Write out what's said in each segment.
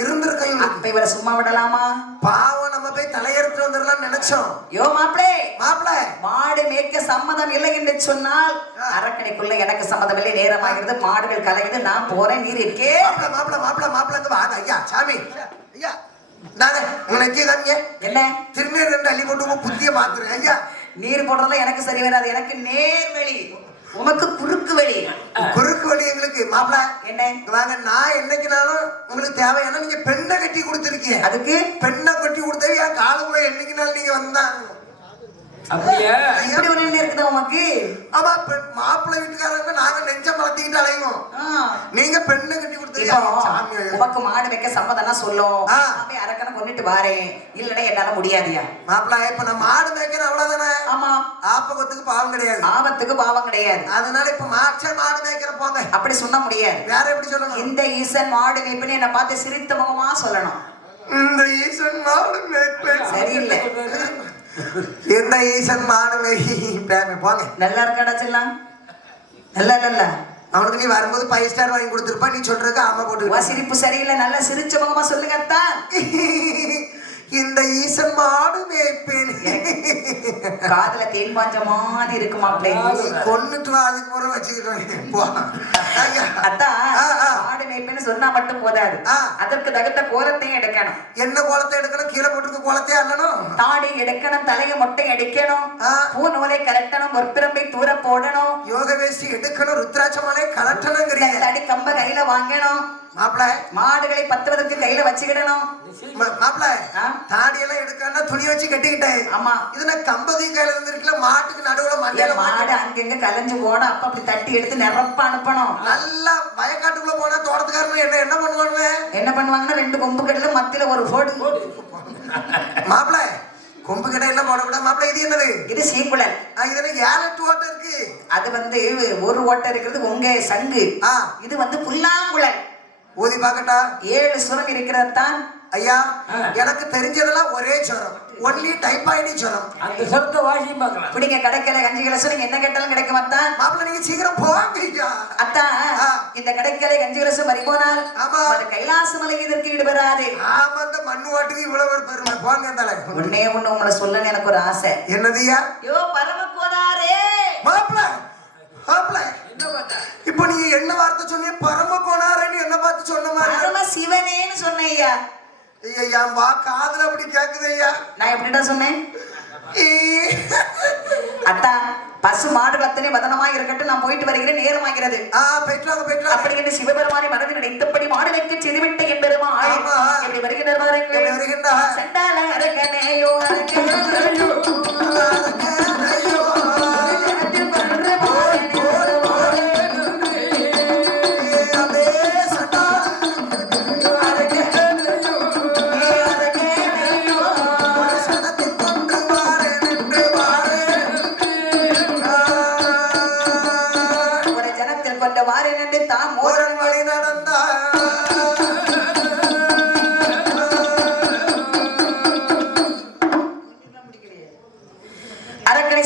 இருந்திருக்கோம். அப்ப இவரை சும்மா விடலாமா? பாவம் நம்ம போய் தலையெடுத்து வந்துடலாம் நினைச்சோம். யோ மாப்பிளே, மாப்பிள மாடு மேய்க்க சம்மதம் இல்லை என்று சொன்னால் அரக்கணைக்குள்ள எனக்கு சம்மதம் இல்லை, நேரமாகிறது, மாடுகள் கலையுது, நான் போறேன், நீர் இருக்கே. மாப்பிள மாப்பிள மாப்பிள வாங்க ஐயா சாமி ஐயா. நானே உனக்கு காமிங்க என்ன திருநீர் ரெண்டு அள்ளி போட்டு புத்திய மாத்துறேன் ஐயா. நீர் போடுறதுல எனக்கு சரி வராது, எனக்கு நேர்வழி, உமக்கு குறுக்கு வழி. குறுக்கு வழி எங்களுக்கு. மாப்பிள என்ன வாங்க, நான் என்னைக்குனாலும் உங்களுக்கு தேவையான நீங்க பெண்ணை கட்டி கொடுத்துருக்கீங்க. அதுக்கு பெண்ணை கட்டி கொடுத்தது என் காலுக்குள்ள என்னைக்குனாலும் நீங்க வந்தாங்க. அப்படியே இப்படி ஒரு எண்ணம் இருக்குதா உமக்கு? ஆமா, மாப்பிள்ளை வீட்டுக்காரங்க நாங்க நெஞ்ச மலத்திக்கிட்டு அலைவோம். நீங்க பெண்ணை கட்டி கொடுத்தீங்க. உமக்கு மாடு வைக்க சம்மதம்னா சொல்லும், அரக்கனை கொண்டுட்டு வாரேன், இல்லன்னா என்னால முடியாதியா. மாப்பிள்ள இப்ப நான் மாடு மேய்க்கிறேன் அவ்வளவுதானே. ஆமா, ஆபத்துக்கு பாவம் கிடையாது, ஆபத்துக்கு பாவம் கிடையாது. அதனால இப்ப மாடு மேய்க்கிற போங்க அப்படி சொன்ன முடியாது. வேற எப்படி சொல்லணும்? இந்த ஈசன் மாடு மேய்ப்பேன்னு என்ன பார்த்து சிரித்த முகமா சொல்லணும். இந்த ஈசன் மாடு மேய்ப்பேன். சரியில்லை. இந்த ஈசன் மாடு மேய்ப்பேன் போங்க. நல்லா இருக்காடா செல்லாம், நல்லா இல்ல. அவனுக்கு நீ வரும்போது 5 ஸ்டார் வாங்கி கொடுத்துருப்பா. நீ சொல்றதுக்கு ஆமா போட்டு. சிரிப்பு சரியில்லை, நல்லா சிரிச்ச முகமா சொல்லுங்க அத்தான். இந்த ஈசன் மாடு மேய்ப்பேன். காதுல தேன் பாஞ்ச மாதிரி இருக்கு மாப்பிள்ளை. கொன்னுட்டு அதுக்கு முறை வச்சுக்கிட்டேன். அதான் மாடு மேய்ப்பேன்னு சொன்னா மட்டும் போதாது, அதற்கு தகுந்த கோலத்தையும் எடுக்கணும். என்ன கோலத்தை எடுக்கணும்? கீழே போட்டுருக்க கோலத்தையே அல்லணும். தாடி எடுக்கணும், தலைய மொட்டை அடிக்கணும், பூ நூலை கலட்டணும், பொற்பிரம்பை தூர போடணும், யோக வேஷ்டி எடுக்கணும், ருத்ராட்சமாலே கலட்டணும், தடி கம்ப கையில வாங்கணும். மாப்பிள மாடுகளை பத்துவதற்கு கையில வச்சுக்கிடணும். மாப்பிள தாடி எல்லாம் எடுக்கணும்னா துணி வச்சு கட்டிக்கிட்டேன். ஆமா, இதுல கம்பதி கையில இருந்திருக்கல, மாட்டுக்கு நடுவுல மண்ணில மாடு அங்கங்க கலைஞ்சு போட அப்ப அப்படி தட்டி எடுத்து நிரப்ப அனுப்பணும். நல்லா வயக்காட்டுக்குள்ள போனா தோட்டத்துக்காரங்க என்ன பண்ணுவாங்க? என்ன பண்ணுவாங்கன்னா 2 கொம்பு கடையில மத்தியில ஒரு போடு. மாப்பிள கொம்பு கடையெல்லாம் போடக்கூடாது. மாப்பிள இது என்னது? இது சீக்குழல். இதுல 7 ஓட்டை இருக்கு. அது ஒரு ஓட்டை இருக்கிறது உங்க சங்கு. இது புல்லாங்குழல். ஊதி பாக்கட்டா? 7 சுரம் இருக்கிறதான் ஐயா. எனக்கு தெரிஞ்சதெல்லாம் ஒரே சுரம், ஒன்லி டைபாய்டு சுரம். அந்த சுரத்தை வாசி பார்க்கலாம். பிடிங்க கடைக்கலை கஞ்சிகளை சொல்லி என்ன கேட்டாலும் கிடைக்கும் அத்தான். மாப்பிள்ள நீங்க சீக்கிரம் போவாங்க ஐயா. அத்தான் இந்த கடைக்கலை கஞ்சிகளை மறிப்போனால் அது கைலாச மலை இதற்கு ஈடுபடாது. ஆமா, அந்த மண்ணு வாட்டுக்கு இவ்வளவு ஒரு பெருமை. போங்க தலை. ஒன்னே ஒண்ணு உங்களை சொல்லன்னு எனக்கு ஒரு ஆசை. என்னதுயா? யோ பரமக்கோடாரே. மாப்பிள்ள மாப்பிள்ள இப்ப நீங்க என்ன வார்த்தை சொன்னீங்க? பரம கோணாரன்னு என்ன பார்த்து சொன்ன மாதிரி? பரம சிவனேன்னு சொன்னேன் ஐயா. ஐயா வா காதுல அப்படி கேக்குது ஐயா. நான் எப்படிடா சொன்னேன்? அத்தா பசு மாடுகள் அத்தனை பதனமா இருக்கட்டும், நான் போயிட்டு வருகிறேன், நேரமாகிறது. போயிட்டு வாங்க. அப்படி என்று சிவபெருமானை மனதில் நினைத்தபடி மாடு வைக்க செய்துவிட்ட என்பெருமா எப்படி வருகின்றார் செண்டால அரங்கனையோ அரங்கனையோ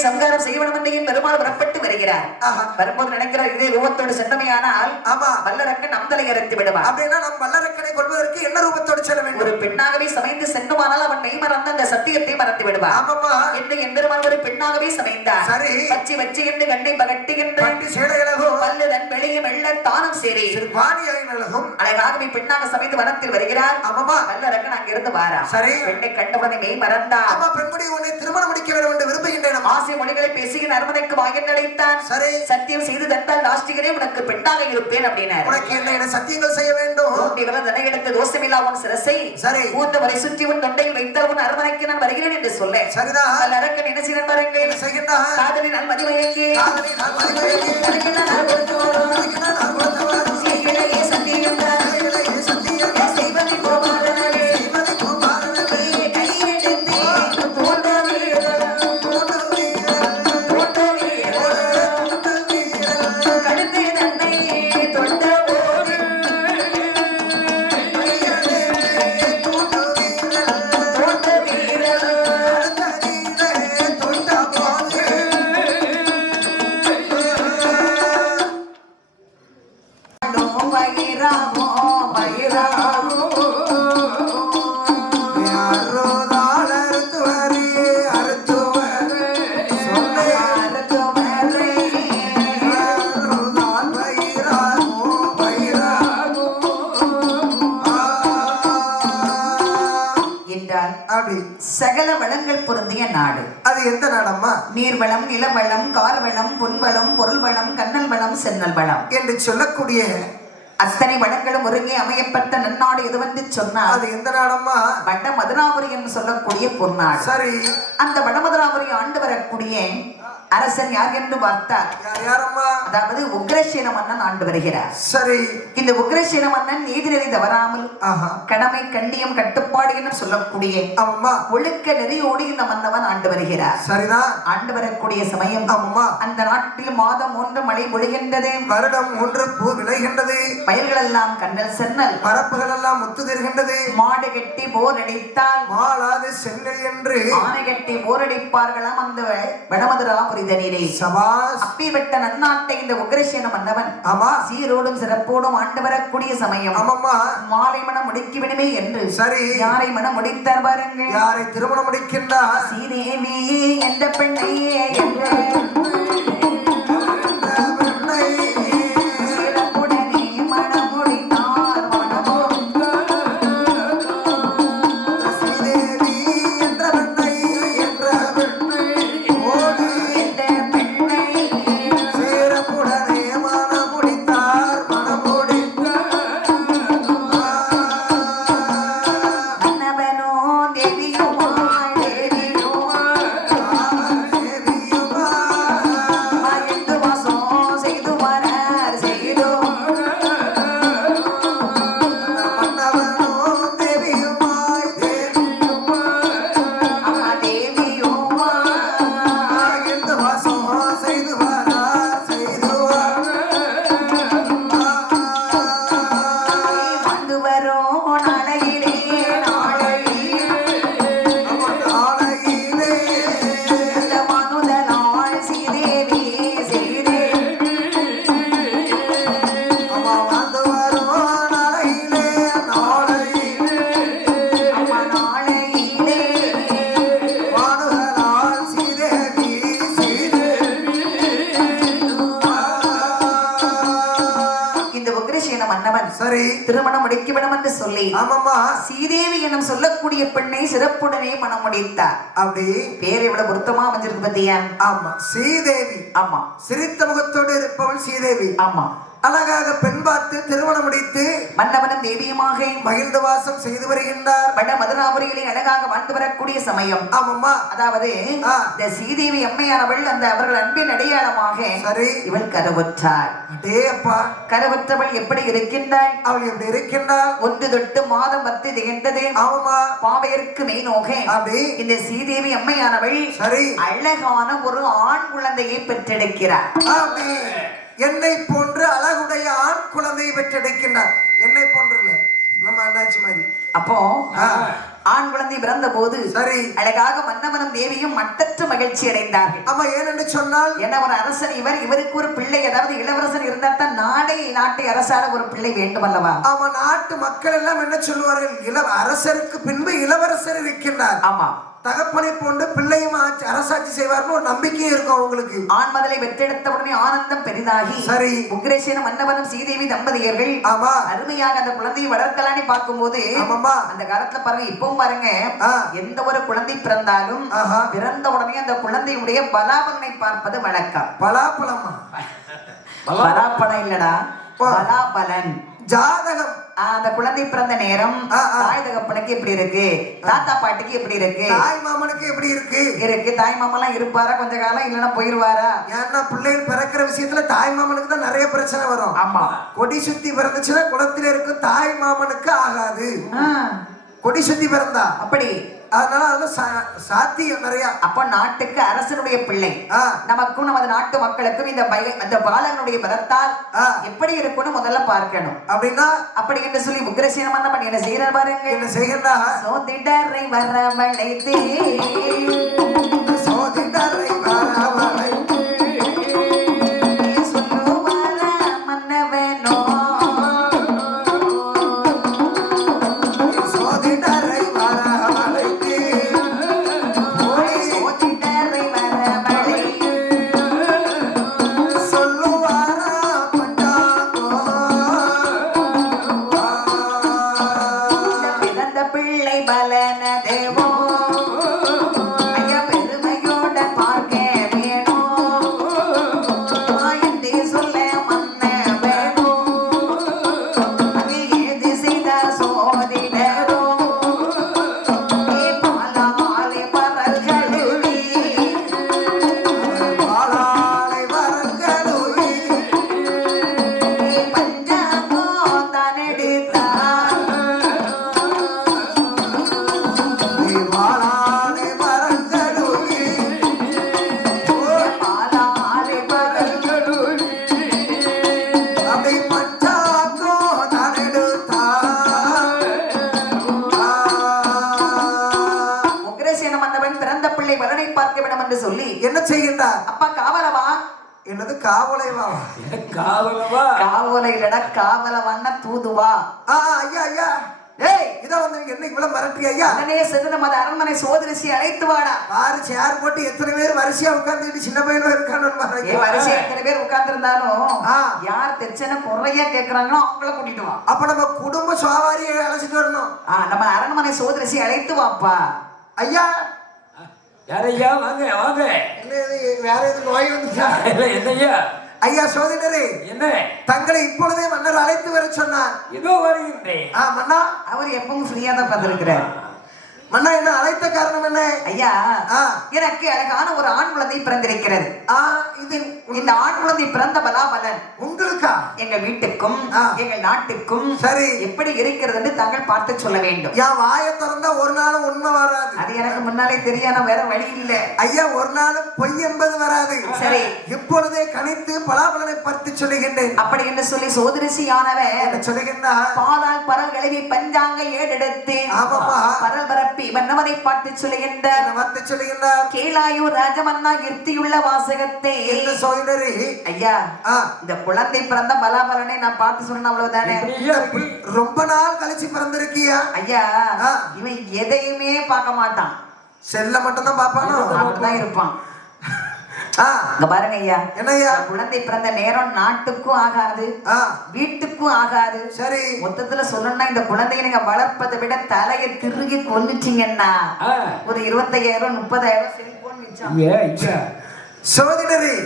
சம்காரம் செய்ய வேண்டும் என்று பெருமாள் புறப்பட்டு வருகிறார். வரும்போது நினைக்கிறார் இதே ரூபத்தோடு சென்றமையானால் வல்லரக்கன் நம் தலை இறந்து விடுவார். அப்படின்னா நம் வல்லரக்கனை கொள்வதற்கு என்ன ரூபத்தோடு செல்ல வேண்டும்? ஒரு பெண்ணாகவே சமைந்து சென்றுமானால் அவன் மெய் மறந்த அந்த சத்தியத்தை மறந்து விடுவார். ஆமாமா, என்று எம்பெருமான் ஒரு பெண்ணாகவே சமைந்தார். சரி, வச்சி வச்சி என்று கண்ணை பகட்டுகின்ற சேலையழகும் பல்லுதன் வெளியே வெள்ள தானம் சேரி வாணியழகும் அழகாகவே பெண்ணாக சமைந்து வனத்தில் வருகிறார். ஆமாமா, வல்லரக்கன் அங்கிருந்து வாரா. சரி, பெண்ணை கண்டவுடனே மெய் மறந்தார். ஆமா, பெண்முடி உன்னை திருமணம் முடிக்க வேண்டும் என்று விரும்புகின்றேன். ஆசை மொழிகளை பேசுகிற அரமனைக்கு வாயன் அழைத்தான். சரி, சத்தியம் செய்து தந்தால் லாஸ்டிகரே உனக்கு பெண்ணாக இருப்பேன் அப்படின்னார். உனக்கு என்ன சத்தியங்கள் செய்ய வேண்டும்? தன்னை எடுத்து தோஷமில்லா உன் சிரசை சரி 3 முறை சுற்றி உன் தொண்டையில் வைத்தால் உன் அரமனைக்கு நான் வருகிறேன் என்று சொல்ல சரிதான். அரக்கன் என்ன செய்ய பாருங்கள் செய்கின்றான். காதலி நான் மதிமயங்கி என்றால் அப்படி சகல வளங்கள் பொருந்திய நாடு. அது எந்த நாடம்மா? நீர்வளம், நிலவளம், கார்வளம், பொன்வளம், பொருள் வளம், கண்ணல் வளம், சென்னல் வளம் என்று சொல்லக்கூடிய அத்தனை வளங்களும் ஒருங்கே அமையப்பட்ட நன்னாடு எதுவென்று சொன்னால் அது எந்த நாடம்மா? வட மதுராபுரி என்று சொல்லக்கூடிய பொன்னாடு. சரி, அந்த வடமதுராபுரி ஆண்டு வரக்கூடிய அரசன் யார் என்று பார்த்தார். யாரம்மா? அதாவது உக்ரசேன மன்னன் ஆண்டு வருகிறார். சரி, இந்த உக்ரசேன மன்னன் நீதிநெறி தவறாமல் கடமை கண்ணியம் கட்டுப்பாடு என்று சொல்லக்கூடிய அம்மா ஒழுக்க நெறியோடு இந்த மன்னவன் ஆண்டு வருகிறார். சரிதான். ஆண்டு வரக்கூடிய சமயம் அம்மா அந்த நாட்டில் மாதம் 1 மழை பொழிகின்றது, வருடம் 1 பூ விளைகின்றது, வயல்கள் எல்லாம் கண்ணல் சென்னல், பரப்புகள் எல்லாம் முத்து தருகின்றது, மாடு கட்டி போர் அடித்தால் மாளாது சென்னல் என்று ஆனை கட்டி போர் அடிப்பார்களாம் அந்த வடமதுராபுரி தனிலே. சபாஸ். அப்பேற்பட்ட நன்னாட்டை இந்த உக்ரசேன மன்னவன் ஆமா சீரோடும் சிறப்போடும் ஆண்டு வரக்கூடிய சமயம் ஆமாம்மா மாலை மனம் முடிக்க விடுமே என்று சரி யாரை மனம் முடித்தார் பாருங்கள். யாரை திருமணம் முடிக்கின்றார்? சீதேவி என்ற பெண்ணையே என்ற சிறப்புடனே மனம் முடித்தார். ஸ்ரீதேவி என்ற பெண்ணை ஓடி பெண்ணை சிறப்புடனே மனம் முடித்தார். மன்னவனோ தேவியுமாய் மகிழ்ந்து வாசம் செய்து வரார் செய்தோ மன்னவனோ தேவியுமாய் அம்மா தேவியுமாய் எந்த வாசம் செய்து வரார் செய்துவார். வந்து வரும் நாளையிலே நாளையிலே மனுதலாள் சீதேவி செய்தேவி அம்மா வந்து வரும் நாளையிலே அம்மா நாளையிலே வானுகளால் ஸ்ரீதேவி இந்த உக்ரசேன மன்னவன் சரி திருமணம் முடிக்க வேண்டும் என்று சொல்லி ஆமாம்மா சீதேவி எனும் சொல்லக்கூடிய பெண்ணை சிறப்புடனே மனம் முடித்தார். அப்படி பேர் எவ்வளவு பொருத்தமா அமைஞ்சிருக்கு பத்தியா? ஆமா ஸ்ரீதேவி ஆமா சிரித்த முகத்தோடு இருப்பவள் ஸ்ரீதேவி. ஆமா அழகாக பெண் பார்த்து திருமணம் முடித்து மன்னவனும் தேவியுமாக மகிழ்ந்து வாசம் செய்து வருகின்றார். வட மதுராபுரியிலே அழகாக வாழ்ந்து வரக்கூடிய சமயம். ஆமாம்மா அதாவது இந்த சீதேவி அம்மையானவள் அந்த அவர்கள் அன்பின் அடையாளமாக சரி இவள் கருவுற்றாள். அடே அப்பா கருவுற்றவள் எப்படி இருக்கின்றாள்? அவள் எப்படி இருக்கின்றார்? ஒன்று தொட்டு மாதம் பத்து திகழ்ந்தது. ஆமாம்மா பாவையருக்கு மெய்நோக அப்படி இந்த சீதேவி அம்மையானவள் சரி அழகான ஒரு ஆண் குழந்தையை பெற்றெடுக்கிறார். அப்படி என்னை போன்று அழகுடைய ஆண் குழந்தையை பெற்றெடுக்கின்றார். என்னை போன்று இல்ல, நம்ம அண்ணாச்சி மாதிரி. அப்போ ஆண் குழந்தை பிறந்த போது சரி அழகாக மன்னவனும் தேவியும் மட்டற்ற மகிழ்ச்சி அடைந்தார்கள். ஆமா ஏனென்று சொன்னால் என்ன ஒரு அரசன் இவருக்கு ஒரு பிள்ளை, அதாவது இளவரசன் இருந்தால் தான் நாட்டை அரசாள ஒரு பிள்ளை வேண்டும் அல்லவா? ஆமா நாட்டு மக்கள் எல்லாம் என்ன சொல்லுவார்கள்? அரசருக்கு பின்பு இளவரசர் இருக்கின்றார். ஆமா தகப்பனை போன்று பிள்ளையும் அரசாட்சி செய்வார்னு ஒரு நம்பிக்கை இருக்கும் அவங்களுக்கு. ஆண் மதலை பெற்றெடுத்த உடனே ஆனந்தம் பெரிதாகி சரி உக்ரசேன மன்னவனும் சீதேவி தம்பதியர்கள் ஆமா அருமையாக அந்த குழந்தையை வளர்க்கலான்னு பார்க்கும்போது ஆமாம்மா அந்த காலத்துல பாருங்க, இப்பவும் பாருங்க, எந்த ஒரு குழந்தை பிறந்தாலும் பிறந்த உடனே அந்த குழந்தையுடைய பலாபலனை பார்ப்பது வழக்கம். பலாப்பழமா? பலாப்பழம் இல்லடா, பலாபலன் ஜாதகம். அந்த குழந்தை பிறந்த நேரம் தாய் தகப்பனுக்கு எப்படி இருக்கு, தாத்தா பாட்டிக்கு எப்படி இருக்கு, தாய் மாமனுக்கு எப்படி இருக்கு. தாய் மாமா எல்லாம் இருப்பாரா கொஞ்ச காலம், இல்லைன்னா போயிருவாரா? ஏன்னா பிள்ளைகள் பிறக்கிற விஷயத்துல தாய் மாமனுக்கு தான் நிறைய பிரச்சனை வரும். ஆமா கொடி சுத்தி பிறந்துச்சுன்னா குளத்தில இருக்கும், தாய் மாமனுக்கு ஆகாது. கொடி சுத்தி பிறந்தா அப்படி, அதனால அதுல சாத்தியம் நிறைய. அப்ப நாட்டுக்கு அரசனுடைய பிள்ளை, நமக்கும் நமது நாட்டு மக்களுக்கும் இந்த பாலகனுடைய பலத்தால் எப்படி இருக்கும்னு முதல்ல பார்க்கணும். அப்படின்னா அப்படி என்று சொல்லி உக்ரசேன மன்னன் என்ன செய்யறார் பாருங்க. என்ன செய்கின்றா? சோதிடரை வரவழைத்து சோதிடரை வரவழைத்து சொல்லுவார மன்னவனோ சோதிடரை வரவழைத்து சோதிடரை வரவழைத்து சொல்லுவாரா பட்டாங்கோ பிறந்த பிள்ளை பலன தேவோ ஐயா பெருமையோட பார்க்க வேணும் என்று சொல்ல மன்ன வேணும் அது ஏது செய்த சோதிடரோ பாலாலை பரல்களுவி பாலாலை வரங்களுவி பஞ்சாங்கோ தனெடுத்தார் பாலாலை வரங்களுவி பாலாலை பரல்களுவி அதை பஞ்சாங்கோ உக்ரசேன மன்னவன் பிறந்த பிள்ளை வரனை பார்க்க வேண்டும் என்று சொல்லி என்ன செய்கின்றார்? அப்பா காவலவா என்னது காவலைவா? காவலவா காவல இல்லடா காவலவான்னா தூதுவா ஐயா ஐயா ஏய் இத வந்து என்ன இவ்வளவு மிரட்டி ஐயா? உடனே சென்று நம்ம அரண்மனை சோதரிசி அழைத்து வாடா பாரு சேர் போட்டு எத்தனை பேர் வரிசையா உட்கார்ந்துட்டு சின்ன பையனும் இருக்கான்னு ஏ பாருங்க. வரிசை எத்தனை பேர் உட்கார்ந்து இருந்தாலும் ஆ. யார் தெச்சன குறைய கேக்குறாங்களோ அவங்கள கூட்டிட்டு வா அப்ப நம்ம குடும்ப சவாரியை அழைச்சிட்டு வரணும். நம்ம அரண்மனை சோதரிசி அழைத்து வாப்பா ஐயா யாரையா வாங்க வாங்க என்ன இது வேற எது நோய் வந்துச்சா? இல்ல, என்னய்யா ஐயா சோதனரே என்ன தங்களை இப்பொழுதே மன்னர் அழைத்து வர சொன்னார். இதோ வருகின்றேன் மன்னா அவர் எப்பவும் ஃப்ரீயா தான் பார்த்திருக்கிறார். மன்னா என்ன அழைத்த காரணம் என்ன? ஐயா ஆ. எனக்கு அழகான ஒரு ஆண் குழந்தை பிறந்திருக்கிறது. இது இந்த ஆண் குழந்தை பிறந்த பலாபலன் உங்களுக்கா? எங்க வீட்டுக்கும் ஆ. எங்கள் நாட்டுக்கும் சரி. எப்படி இருக்கிறது என்று தாங்கள் பார்த்து சொல்ல வேண்டும். என் வாயை திறந்தா ஒரு நாளும் உண்மை வராது. அது எனக்கு முன்னாலே தெரியாத வேற வழி இல்ல. ஐயா ஒரு நாளும் பொய் என்பது வராது. சரி. இப்பொழுதே கணித்து பலாபலனை பார்த்து சொல்லுகின்றேன். அப்படி என்று சொல்லி சோதரிசியானவர் சொல்லுகின்றார். பாதால் பரல் கழுவி பஞ்சாங்க ஏடெடுத்து ஆமாப்பா. பரல் பரப்பி மன்னவனை பார்த்து சொல்லுகின்றார். வார்த்தை சொல்லுகின்றார். கேளாயூர் ராஜமன்னா இருத்தியுள்ள வாசகத்தை என்ன சோதனரே? ஐயா ஆ. இந்த குழந்தை பிறந்த பலாபலனை நான் பார்த்து சொன்ன அவ்வளவுதானே. எப்படியா இருக்கு? ரொம்ப நாள் கழிச்சு பிறந்திருக்கியா? ஐயா ஆ. இவன் எதையுமே பார்க்க மாட்டான், செல்ல மட்டும் தான் பாப்பானோ? அப்படிதான் இருப்பான். இங்க பாருங்க ஐயா, என்னய்யா? இந்த குழந்தை பிறந்த நேரம் நாட்டுக்கும் ஆகாது, வீட்டுக்கும் ஆகாது. சரி. மொத்தத்துல சொல்லணும்னா இந்த குழந்தைய நீங்க வளர்ப்பதை விட தலையை திருகி கொன்னுட்டீங்கன்னா ஆ. ஒரு 25,000 30,000 செல்போன் மிச்சம். ஐயா சோதனரே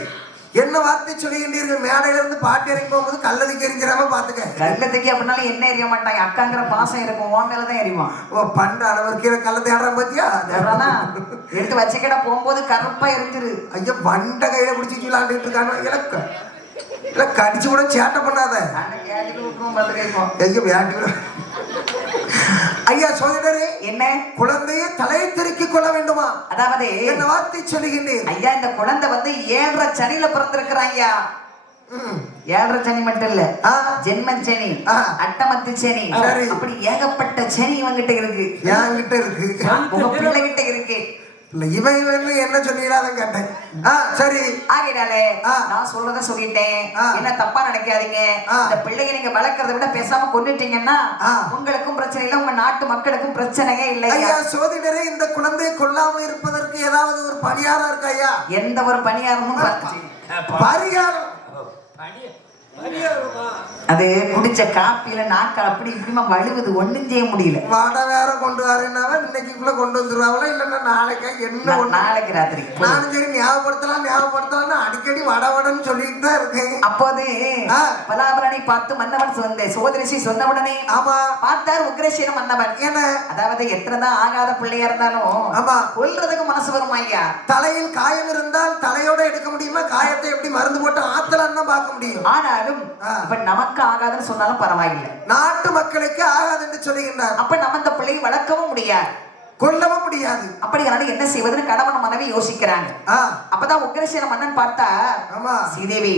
என்ன வார்த்தை சொல்லுகின்றீர்கள்? மேடையில இருந்து பாட்டு இறங்கி போகும்போது கல்லதுக்கு எரிஞ்சிடாம பாத்துக்க. கல்லத்துக்கு அப்படின்னாலும் என்ன எறிய மாட்டான், அக்காங்கிற பாசம் இருக்கும், உன் மேலதான் எறிவான். ஓ பண்ட அளவர் கீழே கல்ல தேடுறான் பாத்தியா? அதனால எடுத்து வச்சுக்கிட்ட போகும்போது கருப்பா எரிஞ்சிரு. ஐயா வண்ட கையில பிடிச்சி விளாண்டுட்டு இருக்காங்க. எனக்கு இல்ல கடிச்சு கூட சேட்டை பண்ணாத. அன்னைக்கு ஏடிட்டு விட்டுருவோம் பார்த்துக்கோ. ஐயா வேட்டி ஐயா சோதனரே என்ன குழந்தையை தலையை திருக்கிக் கொள்ள வேண்டுமா? அதாவது என்ன வார்த்தை சொல்லுகின்றேன்? ஐயா இந்த குழந்தை வந்து 7.5 சனியில பிறந்திருக்கிறான் ஐயா. 7.5 சனி மட்டும் இல்ல, ஜென்ம சனி, அட்டமத்து சனி, சரி. அப்படி ஏகப்பட்ட சனி இவங்கிட்ட இருக்கு, என்கிட்ட இருக்கு, உங்க பிள்ளைகிட்ட இருக்கு. இல்ல இவங்க என்ன சொன்னீங்களான்னு கேட்டேன். சரி. ஆகையினாலே நான் சொல்றத சொல்லிட்டேன், என்ன தப்பா நினைக்காதீங்க. இந்த பிள்ளைய நீங்க வளர்க்கறத விட பேசாம கொன்னுட்டீங்கன்னா உங்களுக்கும் பிரச்சனை இல்லை, உங்க நாட்டு மக்களுக்கும் பிரச்சனையே இல்லை. ஐயா சோதிடரே இந்த குழந்தையை கொல்லாம இருப்பதற்கு ஏதாவது ஒரு பரிகாரம் இருக்கா ஐயா? எந்த ஒரு பணியாரமும் பரிகாரம் அது குடிச்ச காப்பியில நாக்க அப்படி இப்படிமா வழுவுது, ஒண்ணும் செய்ய முடியல. வடை வேற கொண்டு வரேன்னாவ இன்னைக்குள்ள கொண்டு வந்துருவாங்களா இல்லன்னா நாளைக்கா? என்ன நாளைக்கு ராத்திரி நானும் சரி ஞாபகப்படுத்தலாம் அடிக்கடி வடன்னு சொல்லிட்டு தான் இருக்கேன். அப்போது பலாபலனை பார்த்து மன்னவன் சொன்ன சோதரிசி சொன்ன உடனே ஆமா பார்த்தார் உக்ரசேன மன்னவன். என்ன அதாவது எத்தனைதான் ஆகாத பிள்ளையா இருந்தாலும் ஆமா கொல்றதுக்கு மனசு வரும் ஐயா. தலையில் காயம் இருந்தால் தலையோட எடுக்க முடியுமா? காயத்தை எப்படி மருந்து போட்டு ஆத்தலான்னு தான் பார்க்க முடியும். ஆனாலும் இப்ப நமக்கு ஆகாதுன்னு சொன்னாலும் பரவாயில்லை, நாட்டு மக்களுக்கு ஆகாது என்று சொல்லுகின்றார். அப்ப நம்ம இந்த பிள்ளையை வளர்க்கவும் முடியாது, கொல்லவும் முடியாது. அப்படிங்கிறனால என்ன செய்வதுன்னு கணவன் மனைவி யோசிக்கிறாங்க. அப்பதான் உக்ரசேன மன்னன் பார்த்தா, ஆமா சீதேவி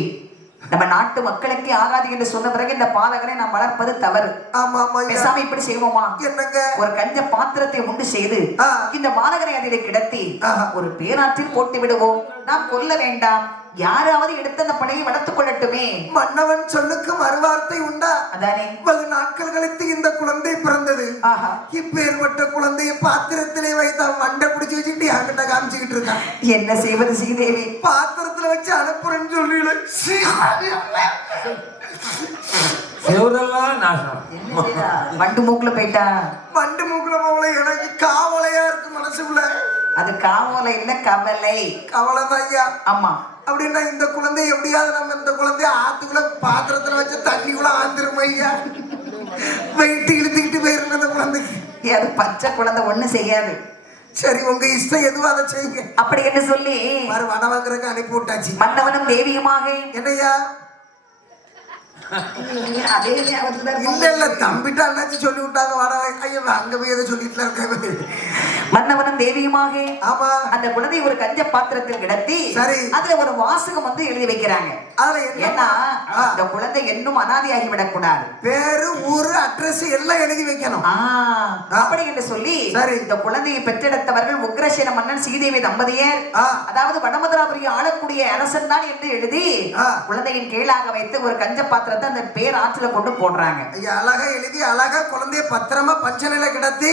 நம்ம நாட்டு மக்களுக்கு ஆகாது என்று சொன்ன பிறகு இந்த பாலகனை நாம் வளர்ப்பது தவறு. ஆமா ஆமா பேசாம இப்படி செய்வோமா? என்னங்க? ஒரு கஞ்ச பாத்திரத்தை உண்டு செய்து இந்த பாலகனை அதிலே கிடத்தி ஒரு பேராற்றில் போட்டு விடுவோம். நாம் கொல்ல வேண்டாம், யாராவது எடுத்து அந்த படையை வளர்த்துக் கொள்ளட்டுமே. மன்னவன் சொல்லுக்கு மறுவார்த்தை உண்டா? அதானே பல நாட்கள் கழித்து இந்த குழந்தை பிறந்தது. இப்பேற்பட்ட குழந்தைய பாத்திரத்திலே வைத்தா மண்டை பிடிச்சு வச்சுட்டு என்கிட்ட காமிச்சுக்கிட்டு இருக்கான். என்ன செய்வது சீதேவி? பாத்திரத்துல வச்சு அனுப்புறேன்னு சொல்லி செவரெல்லாம் நாசம். என்ன செய்தா? வண்டு மூக்குல போயிட்டா. வண்டு மூக்குல போல எனக்கு காவலையா இருக்கு மனசுக்குள்ள. அது காவலை இல்ல கவலை. கவலைதான் ஐயா. ஆமா. அப்படின்னா இந்த குழந்தை எப்படியாவது நம்ம இந்த குழந்தைய ஆத்துக்குள்ள பாத்திரத்துல வச்சு தண்ணிக்குள்ள ஆந்துரும் ஐயா. வெயிட்டு இழுத்துக்கிட்டு போயிருங்க அந்த குழந்தைக்கு. அது பச்சை குழந்தை ஒண்ணு செய்யாது. சரி உங்க இஷ்டம் எதுவும் அதை செய்யுங்க அப்படி என்று சொல்லி மறு வட வாங்குறதுக்கு அனுப்பி விட்டாச்சு. மன்னவனும் தேவியுமாக என்னையா அதே ஞாபகத்துல இல்ல இல்ல தம்பிட்ட அண்ணாச்சி சொல்லி விட்டாங்க வட ஐயா அங்க போய் எதை சொல்லிட்டு இருக்காங்க. மன்னவனும் தேவியுமாக ஆமா அந்த குழந்தை ஒரு கஞ்ச பாத்திரத்தில் கிடத்தி சரி அதுல ஒரு வாசகம் வந்து எழுதி வைக்கிறாங்க. அதுல ஏன்னா இந்த குழந்தை இன்னும் அனாதையாகி விடக்கூடாது. பேரு ஊரு அட்ரஸ் எல்லாம் எழுதி வைக்கணும். அப்படி என்று சொல்லி இந்த குழந்தையை பெற்றெடுத்தவர்கள் உக்ரசேன மன்னன் சீதேவி தம்பதியர், அதாவது வடமதுராபுரி ஆளக்கூடிய அரசன் தான் என்று எழுதி குழந்தையின் கீழாக வைத்து ஒரு கஞ்ச பாத்திரத்தை அந்த பேர் ஆற்றுல கொண்டு போடுறாங்க. அழகா எழுதி அழகா குழந்தைய பத்திரமா பஞ்சனையில கிடத்தி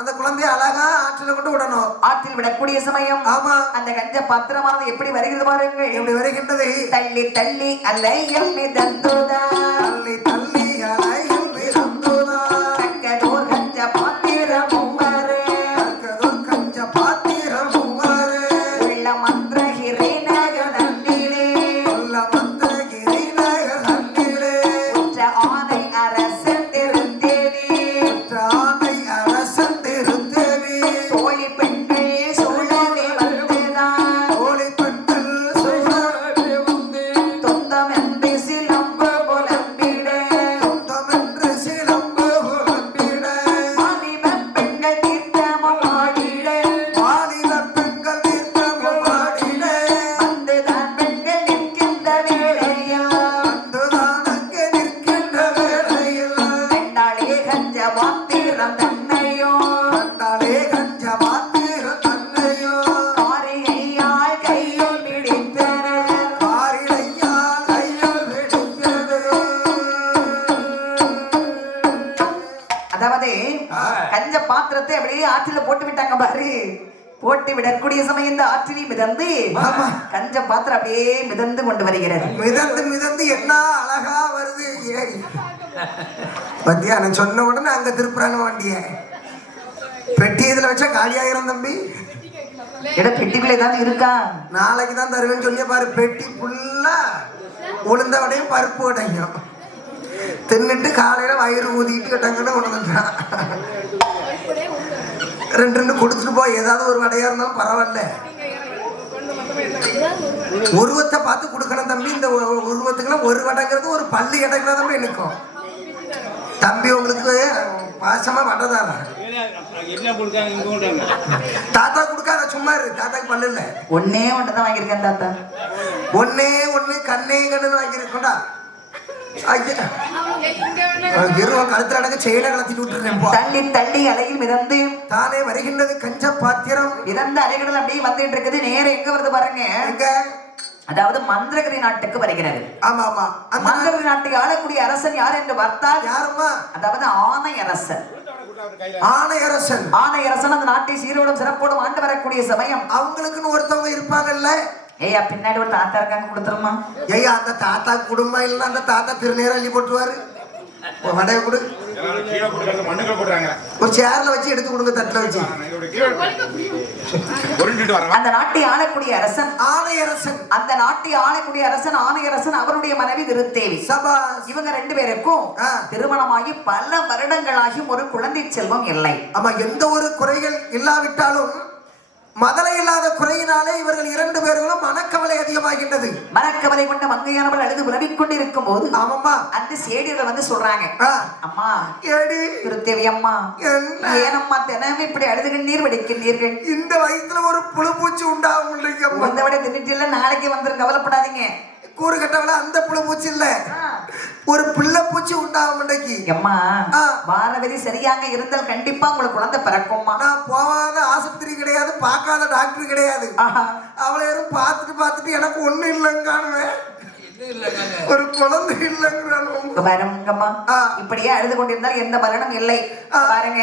அந்த குழந்தைய அழகா ஆற்றில கொண்டு விடணும். ஆற்றில் விடக்கூடிய சமயம் ஆமா அந்த கஞ்ச பாத்திரமானது எப்படி வருகிறது பாருங்க. எப்படி வருகின்றது? தள்ளி தள்ளி அலையும் மிதந்துதா, தள்ளி தள்ளி அலையும் மிதந்துதா, தக்கதோர் கஞ்ச பாத்திரமும் வரே, தக்கதோர் கஞ்ச பாத்திரமும் வரே, உள்ள மந்திரகிரி நகர் தன்னிலே, உள்ள மந்திரகிரி நகர் தன்னிலே, உற்ற ஆனை அரசன் திருத்தேவி, உற்ற ஆனை அரசன் திருத்தேவி, தோழி பெண்கள் சூழவே வந்துதான், தோழி பெண்கள் சூழவே வந்து, தொந்தம் என்று சிலம்பு புலம்பிட, சொந்தம் என்று சிலம்பு புலம்பிட, வாலிபப் பெண்கள் தீர்த்தமும் ஆடிட, வாலிப பெண்கள் தீர்த்தமும் ஆடிட, வந்துதான் பெண்கள் நிற்கின்ற வேளையா, வந்துதான் அங்கே நிற்கின்ற வேளையில், பெண்டாளே கஞ்ச பாத்திரம் தன்னையோ, கண்டாலே கஞ்ச பாத்திரம் தன்னையோ, காரிகையால் கையில் பிடித்தனர், காரிழையால் கையில் பிடித்தது. அதாவது கஞ்ச பாத்திரத்தை அப்படியே ஆற்றில போட்டு விட்டாங்க பாரு. போட்டு விடக்கூடிய சமயம் இந்த ஆற்றிலே மிதந்து ஆமா. கஞ்ச பாத்திரம் அப்படியே மிதந்து கொண்டு வருகிறது. மிதந்து மிதந்து என்ன அழகா வருது ஏறி. பத்தியா நான் சொன்ன உடனே அங்க திருப்புறாங்க வண்டிய. பெட்டி இதுல வச்சா காலியாயிரும் தம்பி. இடம் பெட்டிக்குள்ள ஏதாவது இருக்கா? நாளைக்கு தான் தருவேன்னு சொல்லி பாரு. பெட்டி ஃபுல்லா உளுந்த வடையும் பருப்பு வடையும் தின்னுட்டு காலையில வயிறு ஊதிக்கிட்டு கட்டங்கன்னு கொண்டு வந்துட்டான். ரெண்டு ரெண்டு கொடுத்துட்டு போய் ஏதாவது ஒரு வடையா இருந்தாலும் பரவாயில்ல. உருவத்தை பார்த்து கொடுக்கணும் தம்பி. இந்த உருவத்துக்குலாம் ஒரு வடைங்கிறது ஒரு பள்ளி இடங்கள தம்பி நிற்கும். தம்பி உங்களுக்கு பாசமா வடைதாரா? தாத்தா கொடுக்காத சும்மா இரு. தாத்தாக்கு பல்லு இல்ல. ஒன்னே ஒன்றுதான் வாங்கியிருக்கேன் தாத்தா. ஒன்னே ஒண்ணு கண்ணே கண்ணுன்னு வாங்கியிருக்கோண்டா. கழுத்துல அடங்க செயல கலத்திட்டு விட்டுருக்கேன். தள்ளி தள்ளி அலையில் மிதந்து தானே வருகின்றது கஞ்ச பாத்திரம். மிதந்த அலைகள் அப்படியே வந்துட்டு இருக்குது. நேரம் எங்க வருது பாருங்க. எங்க? அதாவது மந்திரகிரி நாட்டுக்கு வருகிறது. ஆமா ஆமா. மந்திரகிரி நாட்டை ஆளக்கூடிய அரசன் யார் என்று பார்த்தால் யாருமா? அதாவது ஆனை அரசன். ஆனை அரசன். ஆனை அரசன் அந்த நாட்டை சீரோடும் சிறப்போடும் ஆண்டு வரக்கூடிய சமயம் அவங்களுக்குன்னு ஒருத்தவங்க இருப்பாங்கல்ல. ஏய்யா பின்னாடி ஒரு தாத்தா இருக்காங்க, கொடுத்துருமா. ஏய்யா அந்த தாத்தா குடும்பம் இல்லைன்னா அந்த தாத்தா திருநீர் அள்ளி போட்டுவாரு. வடைய கொடு. ஒரு சேர்ல வச்சு எடுத்து கொடுங்க, தட்டுல வச்சு. அந்த நாட்டை ஆளக்கூடிய அரசன் ஆனை அரசன். அந்த நாட்டை ஆளக்கூடிய அரசன் ஆனை அரசன், அவருடைய மனைவி திருத்தேவி. இவங்க ரெண்டு பேருக்கும் திருமணமாகி பல வருடங்களாகியும் ஒரு குழந்தை செல்வம் இல்லை. ஆமா, எந்த ஒரு குறைகள் இல்லாவிட்டாலும் மதலை இல்லாத குறையினாலே இவர்கள் இரண்டு பேர்களும் மனக்கவலை அதிகமாகின்றது. மனக்கவலை கொண்ட மங்கையானவள் அழுது விளவிக் கொண்டிருக்கும் போது ஆமாம்மா அந்த சேடியர்கள் வந்து சொல்றாங்க, அம்மா ஏடி திருத்தேவி அம்மா, ஏனம்மா தினமும் இப்படி அழுதுகின்றீர் வெடிக்கின்றீர்கள்? இந்த வயிற்றுல ஒரு புழு பூச்சி உண்டாகும் இல்லைங்க. இந்த விட தின்னுட்டு இல்ல, நாளைக்கு வந்துரும், கவலைப்படாதீங்க. கூறு கட்டவள அந்த புழு பூச்சி இல்ல, ஒரு பிள்ளை பூச்சி உண்டாகும் இன்னைக்கு. அம்மா வாரவதி சரியாக இருந்தால் கண்டிப்பா உங்களுக்கு குழந்தை பிறக்கும்மா. நான் போகாத ஆஸ்பத்திரி கிடையாது, பார்க்காத டாக்டர் கிடையாது. அவளை யாரும் பார்த்துட்டு எனக்கு ஒண்ணு இல்லைன்னு காணுவேன். ஒரு குழந்தை இல்லைங்கிறான். இங்க பாருங்கம்மா, இப்படியே அழுது கொண்டிருந்தால் எந்த பலனும் இல்லை. பாருங்க,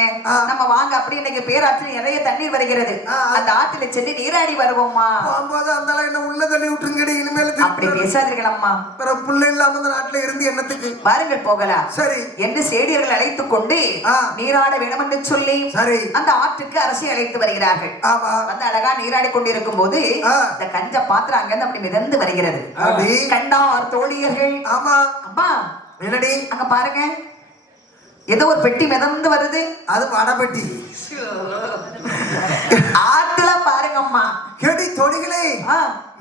நம்ம வாங்க அப்படி இன்னைக்கு பேராற்றில் நிறைய தண்ணீர் வருகிறது, அந்த ஆற்றில சென்று நீராடி வருவோம்மா. போகும்போது அந்த என்ன உள்ள தள்ளி விட்டுருங்கடி, இனிமேல் அப்படி பேசாதீர்கள் அம்மா. பிள்ளை இல்லாம அந்த நாட்டுல இருந்து என்னத்துக்கு, பாருங்கள் போகலாம் சரி என்று சேடியர்கள் அழைத்துக் கொண்டு நீராட வேணும் என்று சொல்லி சரி அந்த ஆற்றுக்கு அரசி அழைத்து வருகிறார்கள். வந்து அழகா நீராடி கொண்டிருக்கும் போது இந்த கஞ்ச பாத்திரம் அங்கிருந்து அப்படி மிதந்து வருகிறது. கண்டார் தோழியர்கள். ஆமா அம்மா என்னடி அங்க பாருங்க, ஏதோ ஒரு பெட்டி மிதந்து வருது. அது வடபெட்டி. ஆத்துல பாருங்க அம்மா. கேடி தோழிகளே,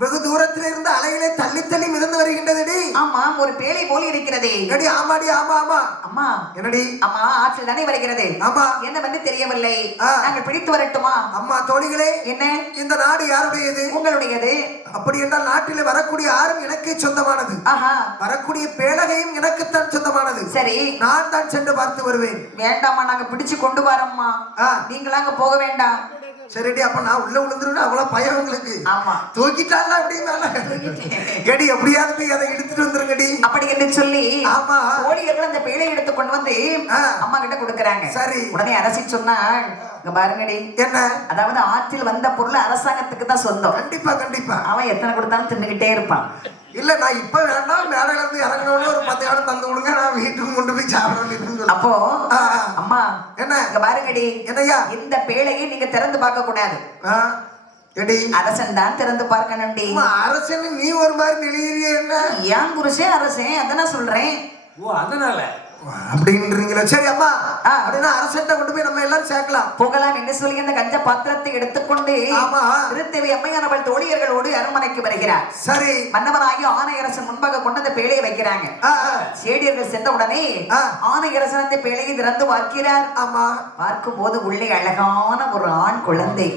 வெகு தூரத்தில் இருந்து அலைகளை தள்ளி தள்ளி மிதந்து வருகின்றது. ஆமா, ஒரு பேழை போல இருக்கிறது. கேடி ஆமாடி, ஆமா ஆமா. அம்மா என்னடி? அம்மா ஆற்றில் தானே வருகிறது. ஆமா, என்ன வந்து தெரியவில்லை, நாங்கள் பிடித்து வரட்டுமா? அம்மா தோழிகளே, என்ன இந்த நாடு யாருடையது? உங்களுடையது. அப்படி என்றால் நாட்டில் வரக்கூடிய ஆறும் எனக்கே சொந்தமானது, வரக்கூடிய பேழகையும் எனக்குத்தான் சொந்தமானது. சரி, நான் தான் சென்று பார்த்து வருவேன். வேண்டாமா, நாங்க பிடிச்சு கொண்டு வரோம்மா, நீங்களா அங்க போக வேண்டாம். சரிடி, அப்ப நான் உள்ள விழுந்துருவேன். அவ்வளவு பயம் உங்களுக்கு. ஆமா, தூக்கிட்டால அப்படி மேல கேடி எப்படியாவது போய் அதை எடுத்துட்டு வந்துருங்கடி அப்படி என்று சொல்லி. ஆமா, தோழியர்கள் அந்த பேழை எடுத்து கொண்டு வந்து அம்மா கிட்ட கொடுக்கறாங்க. சரி, உடனே அரசி சொன்னாள், இங்க பாருங்கடி, என்ன அதாவது ஆற்றில் வந்த பொருள் அரசாங்கத்துக்கு தான் சொந்தம். கண்டிப்பா கண்டிப்பா, அவன் எத்தனை கொடுத்தாலும் தின்னுகிட்டே இருப்பான். இல்ல நான் இப்ப வேண்டாம், மேடையில இருந்து இறங்கணும்னு ஒரு 10 காலம் தந்து கொடுங்க, நான் வீட்டுக்கு கொண்டு போய் சாப்பிடணும். அப்போ அம்மா என்ன இங்க பாருங்கடி, என்னையா இந்த பேழையை நீங்க திறந்து பார்க்க கூடாது. அரசன் தான் திறந்து பார்க்கணும்டி. அரசன் நீ ஒரு மாதிரி நெளியறிய என்ன? ஏன் புருஷன் அரசன், அதான் சொல்றேன். ஓ அதனால அப்படின்றீங்களா? சரி அம்மா, அப்படின்னா அரசன்ட்ட கொண்டு போய் நம்ம எல்லாரும் சேர்க்கலாம், போகலாம் என்று சொல்லி அந்த கஞ்ச பாத்திரத்தை எடுத்துக்கொண்டு திருத்தேவி அம்மையார் அவள் தோழியர்களோடு அரண்மனைக்கு வருகிறார். சரி, மன்னவனாகி ஆணையரசன் முன்பாக கொண்டு அந்த பேழையை வைக்கிறாங்க. சேடியர்கள் சென்ற உடனே ஆணையரசன் அந்த பேழையை திறந்து பார்க்கிறார். ஆமா, பார்க்கும் போது உள்ளே அழகான ஒரு ஆண் குழந்தை.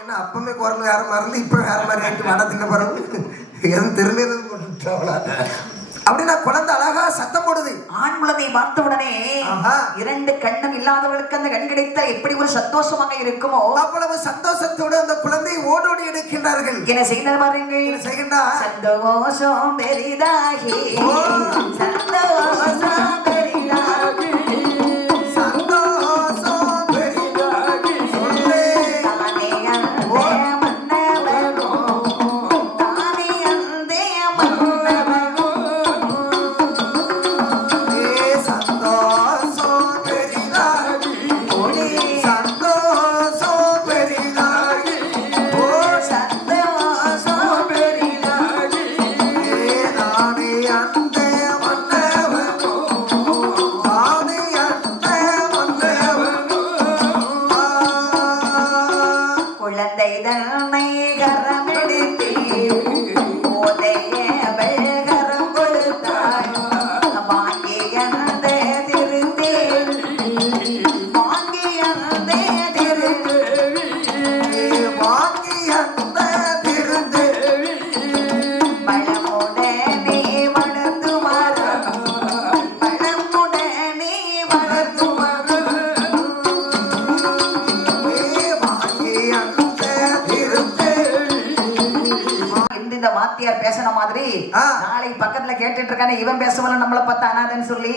என்ன அப்பமே குரல் வேற மறந்து இப்ப வேற மாதிரி வட தின்ன பிறகு எதுவும் தெரிஞ்சது அப்படின்னா குழந்தை அழகா சத்தம் போடுது. ஆண் குழந்தையை பார்த்த உடனே இரண்டு கண்ணும் இல்லாதவர்களுக்கு அந்த கண் கிடைத்த எப்படி ஒரு சந்தோஷமாக இருக்குமோ அவ்வளவு சந்தோஷத்தோடு அந்த குழந்தை ஓடோடி எடுக்கின்றார்கள். என்ன செய்தார் பாருங்கள், செய்கின்றார். சந்தோஷம் பெரிதாகி சந்தோஷம் பெரிதாகி பேசின மாதிரி நாளை பக்கத்துல கேட்டுட்டு இருக்கானே இவன் பேசுவான நம்மள பார்த்தா அனாதன்னு சொல்லி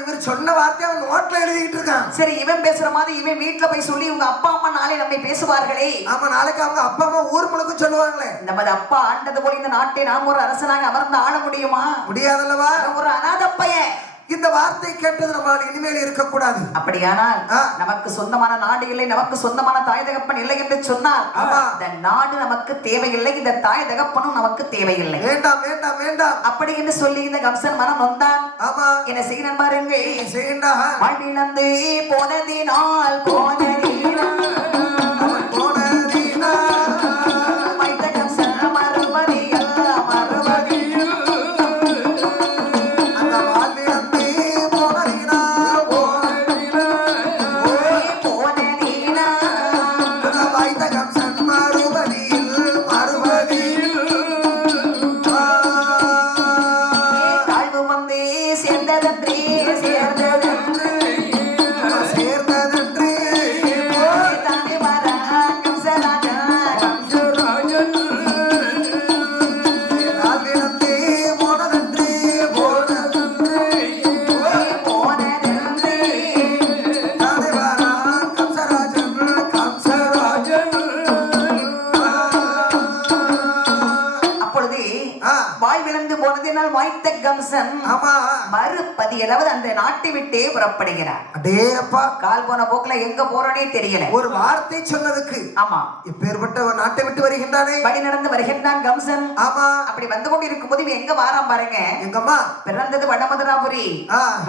இவர் சொன்ன வார்த்தை அவன் நோட்ல எழுதிட்டு இருக்கான். சரி, இவன் பேசுற மாதிரி இவன் வீட்டுல போய் சொல்லி உங்க அப்பா அம்மா நாளை நம்மை பேசுவார்களே. ஆமா, நாளைக்கு அவங்க அப்பா அம்மா ஊர் முழுக்க சொல்லுவாங்களே, நமது அப்பா ஆண்டது போல இந்த நாட்டை நாம் ஒரு அரசனாக அமர்ந்து ஆள முடியுமா? முடியாதல்லவா? ஒரு அனாதை பையன். இந்த வார்த்தை கேட்டது நம்மளால் இனிமேல் இருக்கக்கூடாது. அப்படியானால் நமக்கு சொந்தமான நாடு இல்லை, நமக்கு சொந்தமான தாய் தகப்பன் இல்லை என்று சொன்னால் இந்த நாடு நமக்கு தேவையில்லை, இந்த தாய் தகப்பனும் நமக்கு தேவையில்லை. வேண்டாம் வேண்டாம் வேண்டாம் அப்படி என்று சொல்லி இந்த கம்சன் மனம் வந்தான். ஆமா, என்ன செய்யணும் பாருங்கள், வாழ்விழந்து போனதினால் போனதினால் சேர்ந்ததன்றே கம்சன் ஆமா மறுபதி அதாவது அந்த நாட்டை விட்டே புறப்படுகிறார். அடே அப்பா, கால் போன போக்குல எங்க போறோனே தெரியல. ஒரு வார்த்தை சொன்னதுக்கு ஆமா இப்பேற்பட்ட ஒரு நாட்டை விட்டு வருகின்றானே, வழி நடந்து வருகின்றான் கம்சன். ஆமா அப்படி வந்து கொண்டு இருக்கும் போது இவன் எங்க வாரான் பாருங்க. எங்கம்மா பிறந்தது வடமதுராபுரி,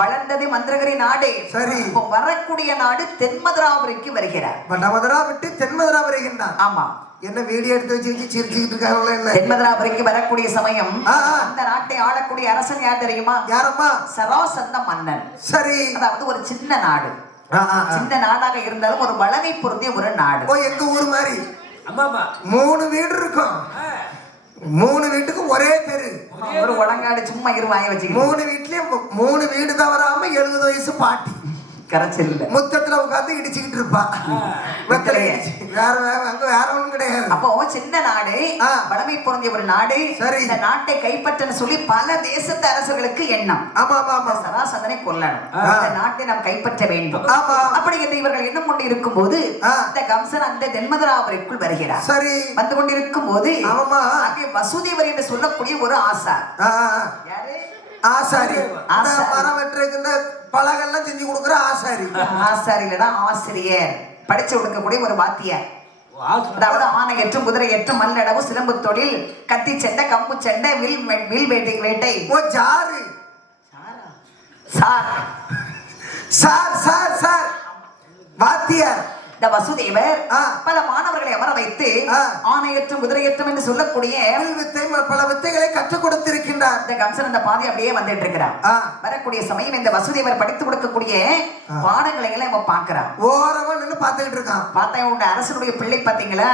வளர்ந்தது மந்திரகிரி நாடு. சரி, இப்போ வரக்கூடிய நாடு தென்மதுராபுரிக்கு வருகிறார். வடமதுரா விட்டு தென்மதுரா வருகின்றான். ஆமா, என்ன வீடியோ எடுத்து வச்சு சிரிச்சுக்கிட்டு இருக்காங்களா என்ன? தென்மதுராபுரிக்கு வரக்கூடிய சமயம் அந்த நாட்டை ஆளக்கூடிய அரசன் யார் தெரியுமா? யாரம்மா? சராசந்த மன்னன். சரி, அதாவது ஒரு சின்ன நாடு, சின்ன நாடாக இருந்தாலும் ஒரு வளமை பொருந்திய ஒரு நாடு. ஓ, எங்க ஊர் மாதிரி. ஆமாமா, 3 வீடு இருக்கும். 3 வீட்டுக்கு ஒரே தெரு. ஒரு உடங்காடு சும்மா இருவாய வச்சுக்கிட்டு 3 வீட்லயும் 3 வீடு தவறாம 70 வயசு பாட்டி கரைச்சல் இல்ல, முத்தத்துல உட்காந்து இடிச்சுக்கிட்டு இருப்பா. வேற ஒண்ணும் கிடையாது. அப்போ சின்ன நாடு, வளமை பொருந்திய ஒரு நாடு. சரி, இந்த நாட்டை கைப்பற்றன்னு சொல்லி பல தேசத்து அரசர்களுக்கு எண்ணம். ஆமா ஆமா ஆமா, சராசந்தனை கொல்லணும், இந்த நாட்டை நாம் கைப்பற்ற வேண்டும். ஆமா, அப்படி என்று இவர்கள் எண்ணம் கொண்டு இருக்கும் போது இந்த கம்சன் அந்த தென்மதுராபுரிக்குள் வருகிறார். சரி, வந்து கொண்டிருக்கும் போது ஆமா அங்கே வசுதேவர் என்று சொல்லக்கூடிய ஒரு ஆசார். யாரு? ஆசாரி. மரம் வெட்டுறதுக்கு இந்த பலகெல்லாம் செஞ்சு கொடுக்குற ஆசாரி. ஆசாரி இல்லடா, ஆசிரியர். படிச்சு கொடுக்கக்கூடிய ஒரு வாத்தியார். அதாவது ஆனை ஏற்றம், குதிரை ஏற்றம், மல்லடவு, சிலம்பு தொழில், கத்தி சண்டை, கம்பு சண்டை, வில் வேட்டை. ஓ, ஜாரு. சார் சார் சார் சார் வாத்தியார். இந்த வசுதேவர் பல மாணவர்களை அமர வைத்து ஆணையற்றம், குதிரையற்றம் என்று சொல்லக்கூடிய பல வித்தைகளை கற்றுக் கொடுத்திருக்கின்றார். இந்த கம்சன் அந்த பாதை அப்படியே வந்துட்டு இருக்கிறார். வரக்கூடிய சமயம் இந்த வசுதேவர் படித்து கொடுக்கக்கூடிய பாடங்களை எல்லாம் இவன் பாக்குறான். ஓரமா நின்று பார்த்துக்கிட்டு இருக்கான். பார்த்தா உங்க அரசனுடைய பிள்ளை பாத்தீங்களா?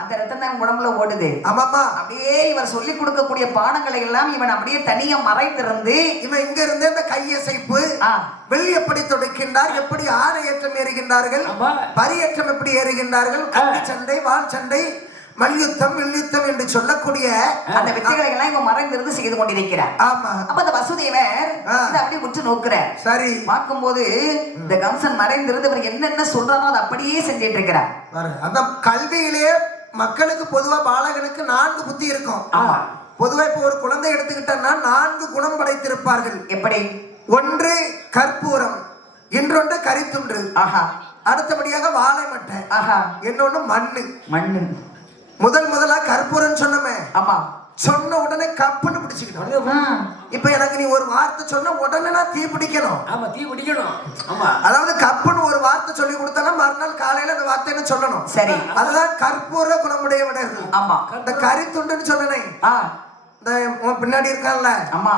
அந்த ரத்தம் தான் உடம்புல ஓடுது. ஆமாமா, அப்படியே இவர் சொல்லி கொடுக்கக்கூடிய பாடங்களை எல்லாம் இவன் அப்படியே தனியா மறைந்திருந்து இவன் இங்க இருந்து இந்த கையசைப்பு வெள்ளி எப்படி தொடுக்கின்றார், எப்படி ஆணையற்றம் ஏறுகின்றார்கள், பரியற்றம் எப்படி ஏறுகின்றார்கள், கத்தி சண்டை, வான் சண்டை, மல்யுத்தம், வில்யுத்தம் என்று சொல்லக்கூடிய அந்த வித்தைகளை எல்லாம் இவன் மறைந்திருந்து செய்து கொண்டிருக்கிறார். ஆமா, அப்ப அந்த வசுதேவர் இதை அப்படியே உற்று நோக்குறார். சரி, பார்க்கும்போது இந்த கம்சன் மறைந்திருந்து இவர் என்னென்ன சொல்றாரோ அதை அப்படியே செஞ்சிட்டு இருக்கிறார். அந்த கல்வியிலேயே மக்களுக்கு பொதுவா பாலகனுக்கு 4 புத்தி இருக்கும். பொதுவா இப்ப ஒரு குழந்தை எடுத்துக்கிட்டோம்னா 4 குணம் படைத்திருப்பார்கள். எப்படி? ஒன்று கற்பூரம், இன்னொன்று கரித்துண்டு, அடுத்தபடியாக வாழை மட்டை, இன்னொன்னு மண்ணு. முதலா கற்பூரம் சொன்னமே, ஆமா, சொன்ன உடனே கப்புன்னு பிடிச்சுக்கிட்டோம். இப்ப எனக்கு நீ ஒரு வார்த்தை சொன்ன உடனே நான் தீ பிடிக்கணும். ஆமா, தீ பிடிக்கணும். ஆமா, அதாவது கப்புன்னு ஒரு வார்த்தை சொல்லி கொடுத்தா மறுநாள் காலையில அந்த வார்த்தைன்னு சொல்லணும். சரி, அதுதான் கற்பூர குணமுடையவர்கள். ஆமா, இந்த கரித்துண்டுன்னு சொன்னனே, இந்த பின்னாடி இருக்கான்ல, ஆமா,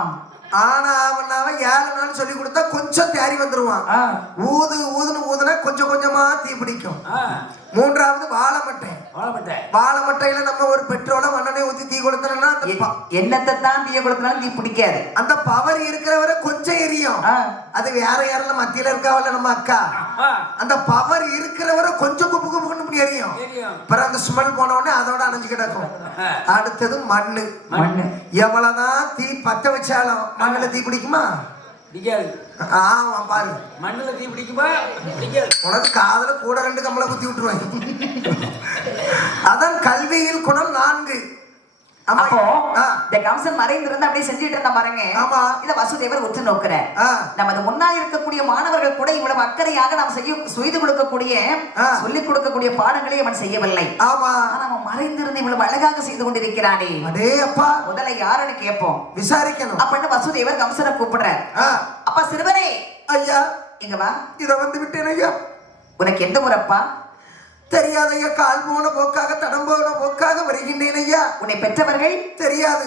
ஆனா அவனாவ 7 நாள் சொல்லி கொடுத்தா கொஞ்சம் தேறி வந்துருவான். ஊதுன்னு ஊதுனா கொஞ்சம் கொஞ்சமா தீ பிடிக்கும். 3வது வாழை மட்டையில நம்ம ஒரு பெட்ரோல மண்ணெண்ணெய் ஊத்தி தீ கொடுத்தோம்னா என்னத்தை தான் தீய கொடுத்தாலும் தீ பிடிக்காது. அந்த பவர் இருக்கிறவரை கொஞ்சம் எரியும். அது வேற யாரெல்லாம் மத்தியில இருக்காவல்ல நம்ம அக்கா, அந்த பவர் இருக்கிறவரை கொஞ்சம் குப்பு குப்புன்னு எரியும். அப்புறம் அந்த ஸ்மெல் போன உடனே அதோட அணைஞ்சு கிடக்கும். அடுத்தது மண்ணு. எவ்வளவுதான் தீ பத்த வச்சாலும் மண்ணுல தீ பிடிக்குமா? ஆமா, பாரு, மண்ணுல தீ பிடிக்குமா? உனக்கு காதல கூட 2 கம்பளை குத்தி விட்டுருவாங்க. அதான் கல்வியில் குணம் 4. அப்போ இந்த கம்சன் மறைந்திருந்து அப்படியே செஞ்சுட்டு இருந்த பாருங்க. இத வசுதேவர் உற்று நோக்குறார். நமது முன்னால் இருக்கக்கூடிய மாணவர்கள் கூட இவ்வளவு அக்கறையாக நாம் செய்து கொடுக்கக்கூடிய சொல்லிக் கொடுக்கக்கூடிய பாடங்களை அவன் செய்யவில்லை. அவன் மறைந்திருந்து இவ்வளவு அழகாக செய்து கொண்டிருக்கிறானே, அடே அப்பா, முதல்ல யாருன்னு கேட்போம், விசாரிக்கணும் அப்படின்னு வசுதேவர் கம்சனை கூப்பிடுறார். அப்பா சிறுவரே, ஐயா இங்க வா. இத வந்து விட்டேன் ஐயா. உனக்கு எந்த ஊரப்பா? தெரியாத ஐயா, கால் போன போக்காக தடம் போன போக்காக வருகின்றேன் ஐயா. உன்னை பெற்றவர்கள் தெரியாது.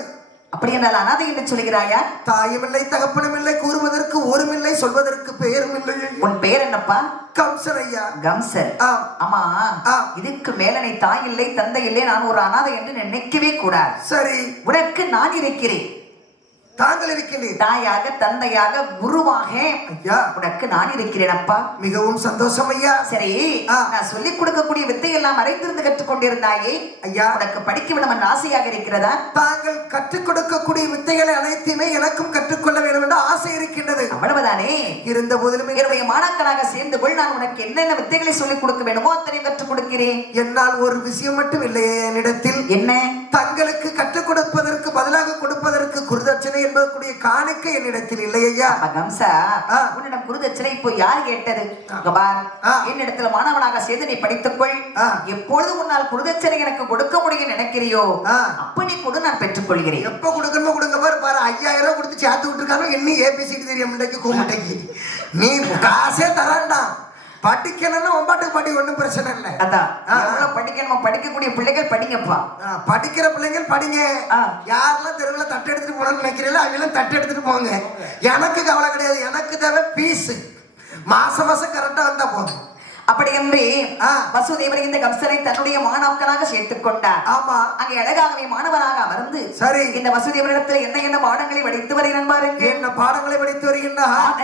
அப்படி என்றால் அனாதை என்று சொல்கிறாயா? தாயும் இல்லை, தகப்பனும் இல்லை, கூறுவதற்கு ஊரும் இல்லை, சொல்வதற்கு பெயரும் இல்லை. உன் பெயர் என்னப்பா? கம்சன் ஐயா. கம்சன். ஆமா, இதுக்கு மேல நீ தாய் இல்லை, தந்தை இல்லை, நான் ஒரு அனாதை என்று நினைக்கவே கூடாது. சரி, உனக்கு நான் இருக்கிறேன். தாங்கள் இருக்கின்றேன். தாயாக, தந்தையாக, குருவாக ஐயா உனக்கு நான் இருக்கிறேன் அப்பா. மிகவும் சந்தோஷம் ஐயா. சரி, நான் சொல்லிக் கொடுக்கக்கூடிய வித்தை எல்லாம் மறைந்திருந்து கற்றுக்கொண்டிருந்தாயே ஐயா, உனக்கு படிக்க விட ஆசையாக இருக்கிறதா? தாங்கள் கற்றுக் கொடுக்கக்கூடிய வித்தைகளை அனைத்துமே எனக்கும் கற்றுக்கொள்ள வேண்டும் என்ற ஆசை இருக்கின்றது. அவ்வளவுதானே? இருந்த போதிலும் என்னுடைய மாணாக்கனாக சேர்ந்து கொள். நான் உனக்கு என்னென்ன வித்தைகளை சொல்லிக் கொடுக்க வேண்டுமோ அத்தனை கற்றுக் கொடுக்கிறேன். என்னால் ஒரு விஷயம் மட்டும் இல்லையே என்னிடத்தில். என்ன? தங்களுக்கு கற்றுக் கொடுப்பதற்கு பதிலாக கொடுப்பதற்கு குருதட்சணை குருதட்சணை என்பதற்குரிய காணிக்கை என்னிடத்தில் இல்லை ஐயா. கம்சா, உன்னிடம் குருதட்சணை இப்போ யார் கேட்டது? என்னிடத்துல மாணவனாக சேர்ந்து நீ படித்துக்கொள். எப்பொழுது உன்னால் குருதட்சணை எனக்கு கொடுக்க முடியும் நினைக்கிறியோ அப்ப நீ கொடு, நான் பெற்றுக் கொள்கிறேன். எப்ப கொடுக்கணுமோ கொடுங்க பாரு. 5000 ரூபாய் கொடுத்து சேர்த்து விட்டுருக்காங்க. இன்னும் ஏபிசிடி தெரியும் முண்டைக்கு கூமுட்டைக்கு. நீ காசே தரான்டான். படிக்கணும்னா ஒம்பாட்டுக்கு படி, ஒன்றும் பிரச்சனை இல்லை. அதான் எவ்வளவு படிக்கணுமா, படிக்கக்கூடிய பிள்ளைகள் படிங்கப்பா. படிக்கிற பிள்ளைங்கள் படிங்க. யாரெல்லாம் தெருவில் தட்டு எடுத்துட்டு போகணும்னு நினைக்கிறீங்களோ அவங்களும் தட்டு எடுத்துட்டு போங்க. எனக்கு கவலை கிடையாது. எனக்கு தேவை பீஸ். மாசம் மாசம் கரெக்டா வந்தா போதும். அப்படி என்று வசுதேவர் இந்த கம்சனை தன்னுடைய மாணவனாக சேர்த்துக் கொண்டார். ஆமா, அங்கே அழகாகவே மாணவனாக அமர்ந்து சரி இந்த வசுதேவரிடத்தில் என்ன என்ன பாடங்களை படித்து வருகிறான் பாருங்க. என்ன பாடங்களை படித்து வருகின்றார்?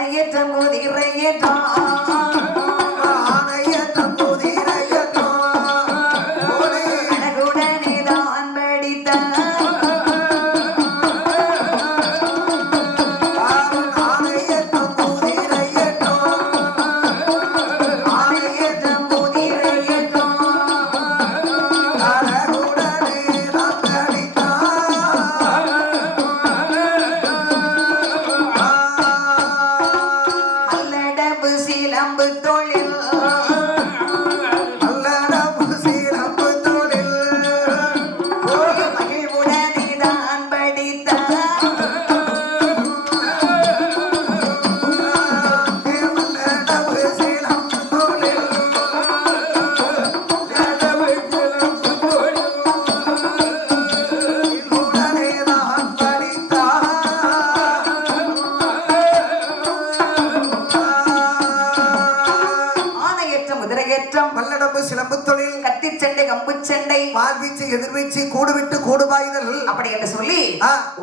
கூடுவிட்டு கூடுபாய்தல் அப்படி என்று சொல்லி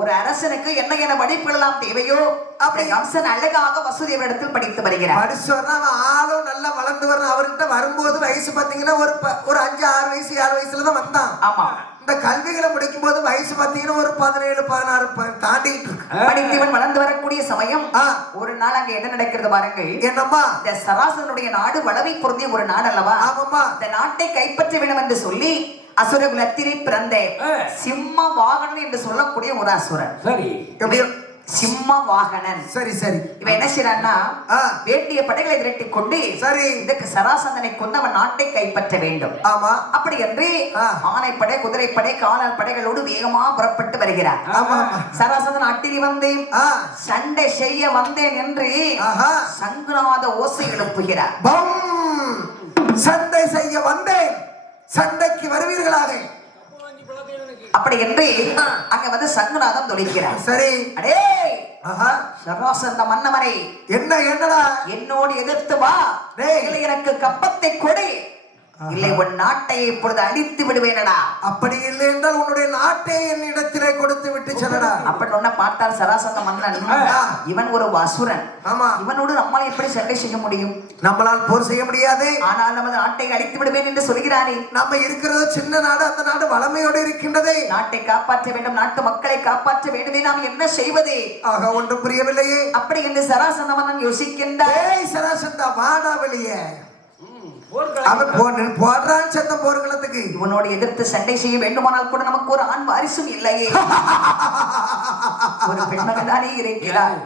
ஒரு அரசனுக்கு என்ன என்ன படிப்புலாம் தேவையோ அப்படி கம்சன் அழகாக வசுதேவரிடத்தில் படித்து வருகிறார். படிச்சு வர்றா ஆளும் நல்லா வளர்ந்து வர்றான். அவர்கிட்ட வரும்போது வயசு பாத்தீங்கன்னா ஒரு 5-6 வயசு 7 வயசுலதான் வந்தான். ஆமா, இந்த கல்விகளை முடிக்கும் போது வயசு பாத்தீங்கன்னா ஒரு 17-16 தாண்டிட்டு இருக்கு. படித்தவன் வளர்ந்து வரக்கூடிய சமயம் ஒரு நாள் அங்க என்ன நடக்கிறது பாருங்க. என்னம்மா, இந்த சராசனுடைய நாடு வளமை பொருந்திய ஒரு நாடு அல்லவா? ஆமாம்மா. இந்த நாட்டை கைப்பற்ற வேண்டும் என்று சொல்லி அசுரகுலத்திலே பிறந்த சிம்ம வாகனன் என்று சொல்லக்கூடிய ஒரு அசுரன். சரி, எப்படியோ சிம்ம வாகனன். சரி சரி. இவன் என்ன செய்யறான்னா வேண்டிய படைகளை திரட்டி கொண்டு சரி இதுக்கு சராசந்தனை கொண்டு அவன் நாட்டை கைப்பற்ற வேண்டும். ஆமா, அப்படி என்று ஆனைப்படை, குதிரைப்படை, காலால் படைகளோடு வேகமா புறப்பட்டு வருகிறார். சராசந்தன் அட்டில் வந்தேன், சண்டை செய்ய வந்தேன் என்று சங்குநாத ஓசை எழுப்புகிறார். சண்டை செய்ய வந்தேன், சண்டைக்கு வருவீர்களாக. அப்படி என்று அங்க வந்து சங்குநாதம் தொழிக்கிறார். சரி, அடே சராசந்த மன்னவரை, என்னடா என்னோடு எதிர்த்து வா, எனக்கு கப்பத்தை கொடு, இல்லை உன் நாட்டை இப்பொழுது அழித்து விடுவேனடா. அப்படி இல்லை என்றால் உன்னுடைய நாட்டை என்னிடத்திலே கொடுத்து விட்டு செல்லடா. அப்படி ஒன்ன பார்த்தால் சராசந்த மன்னன் இவன் ஒரு அசுரன். ஆமா, இவனோடு நம்மால் எப்படி சண்டை செய்ய முடியும்? நம்மளால் போர் செய்ய முடியாது. ஆனால் நமது நாட்டை அழித்து விடுவேன் என்று சொல்கிறானே. நம்ம இருக்கிறது சின்ன நாடு, அந்த நாடு வளமையோடு இருக்கின்றது. நாட்டை காப்பாற்ற வேண்டும், நாட்டு மக்களை காப்பாற்ற வேண்டுமே, நாம் என்ன செய்வது? ஆக ஒன்றும் புரியவில்லையே. அப்படி என்று சராசந்த மன்னன் யோசிக்கின்றான். சராசந்தா வாடா வெளியே. அவன் போடுறான் சத்தம் போர்க்களத்துக்கு. இவனோடு எதிர்த்து சண்டை செய்ய வேண்டுமானால் கூட நமக்கு ஒரு ஆண் வாரிசும் இல்லையே, ஒரு பெண்மகன் தானே இருக்கிறார்.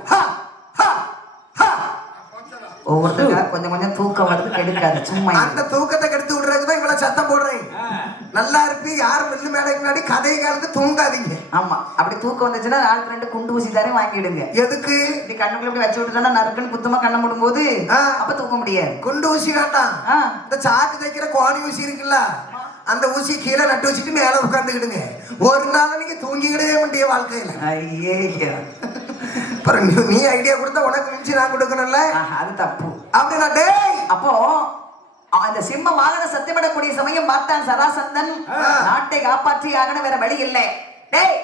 ஒவ்வொருத்தருக்கா கொஞ்சம் கொஞ்சம் தூக்கம் வருது, கெடுக்காது. சும்மா அந்த தூக்கத்தை கெடுத்து விடுறதுதான் இவ்வளவு சத்தம் போடுறேன். நல்லா இருப்பி யாரும் வெள்ளு மேடைக்கு முன்னாடி கதை காலத்து தூங்காதீங்க. ஆமா, அப்படி தூக்கம் வந்துச்சுன்னா 4-2 குண்டு ஊசி தானே வாங்கிடுங்க. எதுக்கு? இப்படி கண்ணுக்குள்ள இப்படி வச்சு விட்டுட்டா நறுக்குன்னு குத்தமா கண்ண மூடும் போது அப்ப தூக்க முடியாது. குண்டு ஊசி வேண்டாம், இந்த சாக்கு தைக்கிற கோணி ஊசி இருக்குல்ல, அந்த ஊசி கீழே நட்டு வச்சுட்டு மேல உட்கார்ந்துக்கிடுங்க. ஒரு நாள் நீங்க தூங்கிக்கிடவே வேண்டிய வாழ்க்கையில. நீ ஐடியா கொடுத்தா உனக்கு மிஞ்சி நான் கொடுக்கணும்ல, அது தப்பு. அப்படின்னா டேய், அப்போ அந்த சிம்ம வாகன சத்தியப்படக்கூடிய சமயம் பார்த்தான் சராசந்தன், நாட்டை காப்பாற்றி ஆகணும், வேற வழி இல்லை. டேய்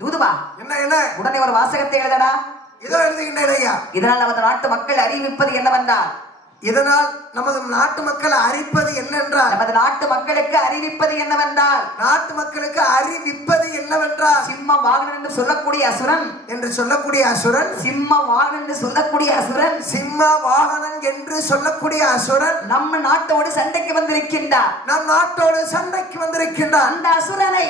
தூதுவா, என்ன உடனே ஒரு வாசகத்தை எழுதடா. இதோ எழுதுகின்றேன் ஐயா. இதனால் நமது நாட்டு மக்கள் அறிவிப்பது என்னவென்றால், இதனால் நமது நாட்டு மக்களை அறிப்பது என்னென்றால், நமது நாட்டு மக்களுக்கு அறிவிப்பது என்னவென்றால், நாட்டு மக்களுக்கு அறிவிப்பது என்னவென்றால், சிம்ம வாகனன் என்று சொல்லக்கூடிய அசுரன் என்று சொல்லக்கூடிய அசுரன், சிம்ம வாகனன் என்று சொல்லக்கூடிய அசுரன், சிம்ம வாகனன் என்று சொல்லக்கூடிய அசுரன் நம்ம நாட்டோடு சண்டைக்கு வந்திருக்கின்றார். நம் நாட்டோடு சண்டைக்கு வந்திருக்கின்றான். அந்த அசுரனை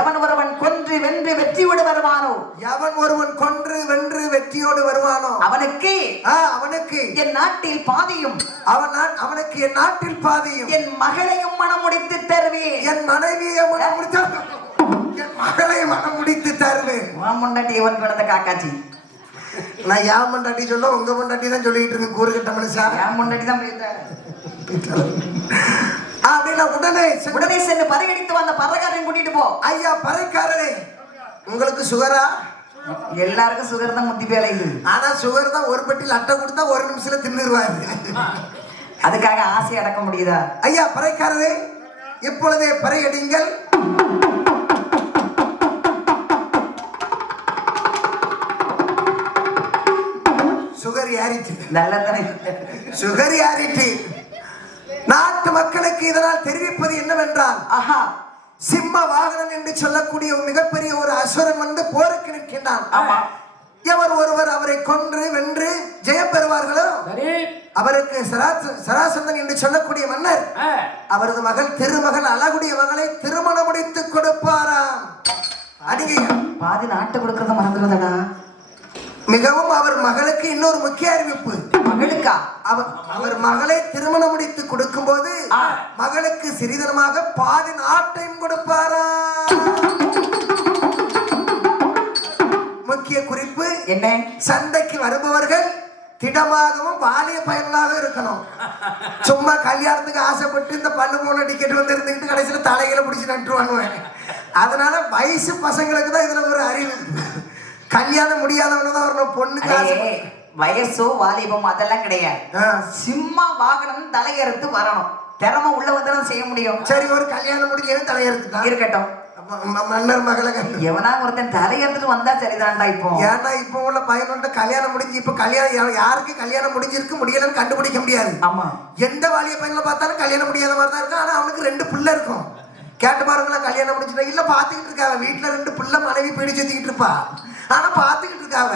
எவன் ஒருவன் கொன்று வென்று வெற்றியோடு வருவானோ, எவன் ஒருவன் கொன்று வென்று வெற்றியோடு வருவானோ அவனுக்கு என் நாட்டில் பாதியும், அவனுக்கு என் நாட்டில் பாதியும், என் மகளையும் மனம் முடித்து தருவேன். என் மனைவியை மனம் முடித்து, என் மகளை மனம் முடித்து தருவேன். முன்னாடி இவன் கிடந்த காக்காச்சி. நான் ஏன் மண்டாட்டி சொல்ல, உங்க மண்டாட்டி தான் சொல்லிட்டு இருக்கேன். கூறு கட்ட மனுஷா, என் முன்னாடி தான் அப்படின்னா உடனே சென்று பறையடித்து வந்த பறைக்காரன் கூட்டிட்டு போ. ஐயா பறைக்காரரே, உங்களுக்கு சுகரா? எல்லாருக்கும் சுகர் தான் முத்தி வேலை. ஆனா சுகர் தான் ஒரு பெட்டியில் அட்டை கொடுத்தா ஒரு நிமிஷத்துல தின்னுருவாரு. அதுக்காக ஆசை அடக்க முடியுதா? ஐயா பறைக்காரரே, இப்பொழுதே பறையடிங்கள். சுகர் ஏறிட்டு, நல்லதானே சுகர் ஏறிட்டு. நாட்டு மக்களுக்கு இதனால் தெரிவிப்பது என்னவென்றால், சிம்ம வாகனன் என்று சொல்லக்கூடிய மிகப்பெரிய ஒரு அசுரன் வந்து போருக்கு நிற்கின்றான். எவர் ஒருவர் அவரை கொன்று வென்று ஜெயம் பெறுவார்களோ அவருக்கு சராசந்தன் என்று சொல்லக்கூடிய மன்னர் அவரது மகள் திருமகள் அழகுடைய மகளை திருமணம் முடித்து கொடுப்பாராம். அடிங்க பாதி நாட்டை கொடுக்கறத மறந்துடுறதா? மிகவும் அவர் மகளுக்கு இன்னொரு முக்கிய அறிவிப்பு. மகளுக்கா? அவர் மகளை திருமணம் முடித்து கொடுக்கும் போது மகளுக்கு சிறிதனமாக பாதி நாட்டையும் கொடுப்பாரா. முக்கிய குறிப்பு என்ன? சண்டைக்கு வருபவர்கள் திடமாகவும் வாலிய பயன்களாக இருக்கணும். சும்மா கல்யாணத்துக்கு ஆசைப்பட்டு இந்த பல்லு மூணு டிக்கெட் வந்து இருந்துக்கிட்டு கடைசியில் தலைகளை பிடிச்சி நட்டுருவாங்க. அதனால வயசு பசங்களுக்கு தான் இதுல ஒரு அறிவு. கல்யாணம் முடியாதவன தான் வரணும். பொண்ணுக்கு வயசோ வாலிபம் அதெல்லாம் கிடையாது. சிம்ம வாகனம் தலையறுத்து வரணும். திறமை உள்ள வந்து செய்ய முடியும். சரி, ஒரு கல்யாணம் முடிஞ்சது தலையறுத்து இருக்கட்டும். மன்னர் மகளை எவனா ஒருத்தன் தலையறுத்துட்டு வந்தா சரிதான்டா. இப்போ ஏன்னா இப்போ உள்ள பையனோட கல்யாணம் முடிஞ்சு, இப்ப கல்யாணம் யாருக்கு கல்யாணம் முடிஞ்சிருக்கு முடியலன்னு கண்டுபிடிக்க முடியாது. ஆமா, எந்த வாலிய பையனை பார்த்தாலும் கல்யாணம் முடியாத மாதிரி தான் இருக்கும். ஆனா அவனுக்கு 2 பிள்ளை இருக்கும். கேட்டு பாருங்களா, கல்யாணம் முடிச்சுட்டா இல்ல பாத்துக்கிட்டு இருக்காவ. வீட்டுல 2 பிள்ளை மனைவி பீடி சுத்திக்கிட்டு இருப்பா. ஆனா பாத்துக்கிட்டு இருக்காவ.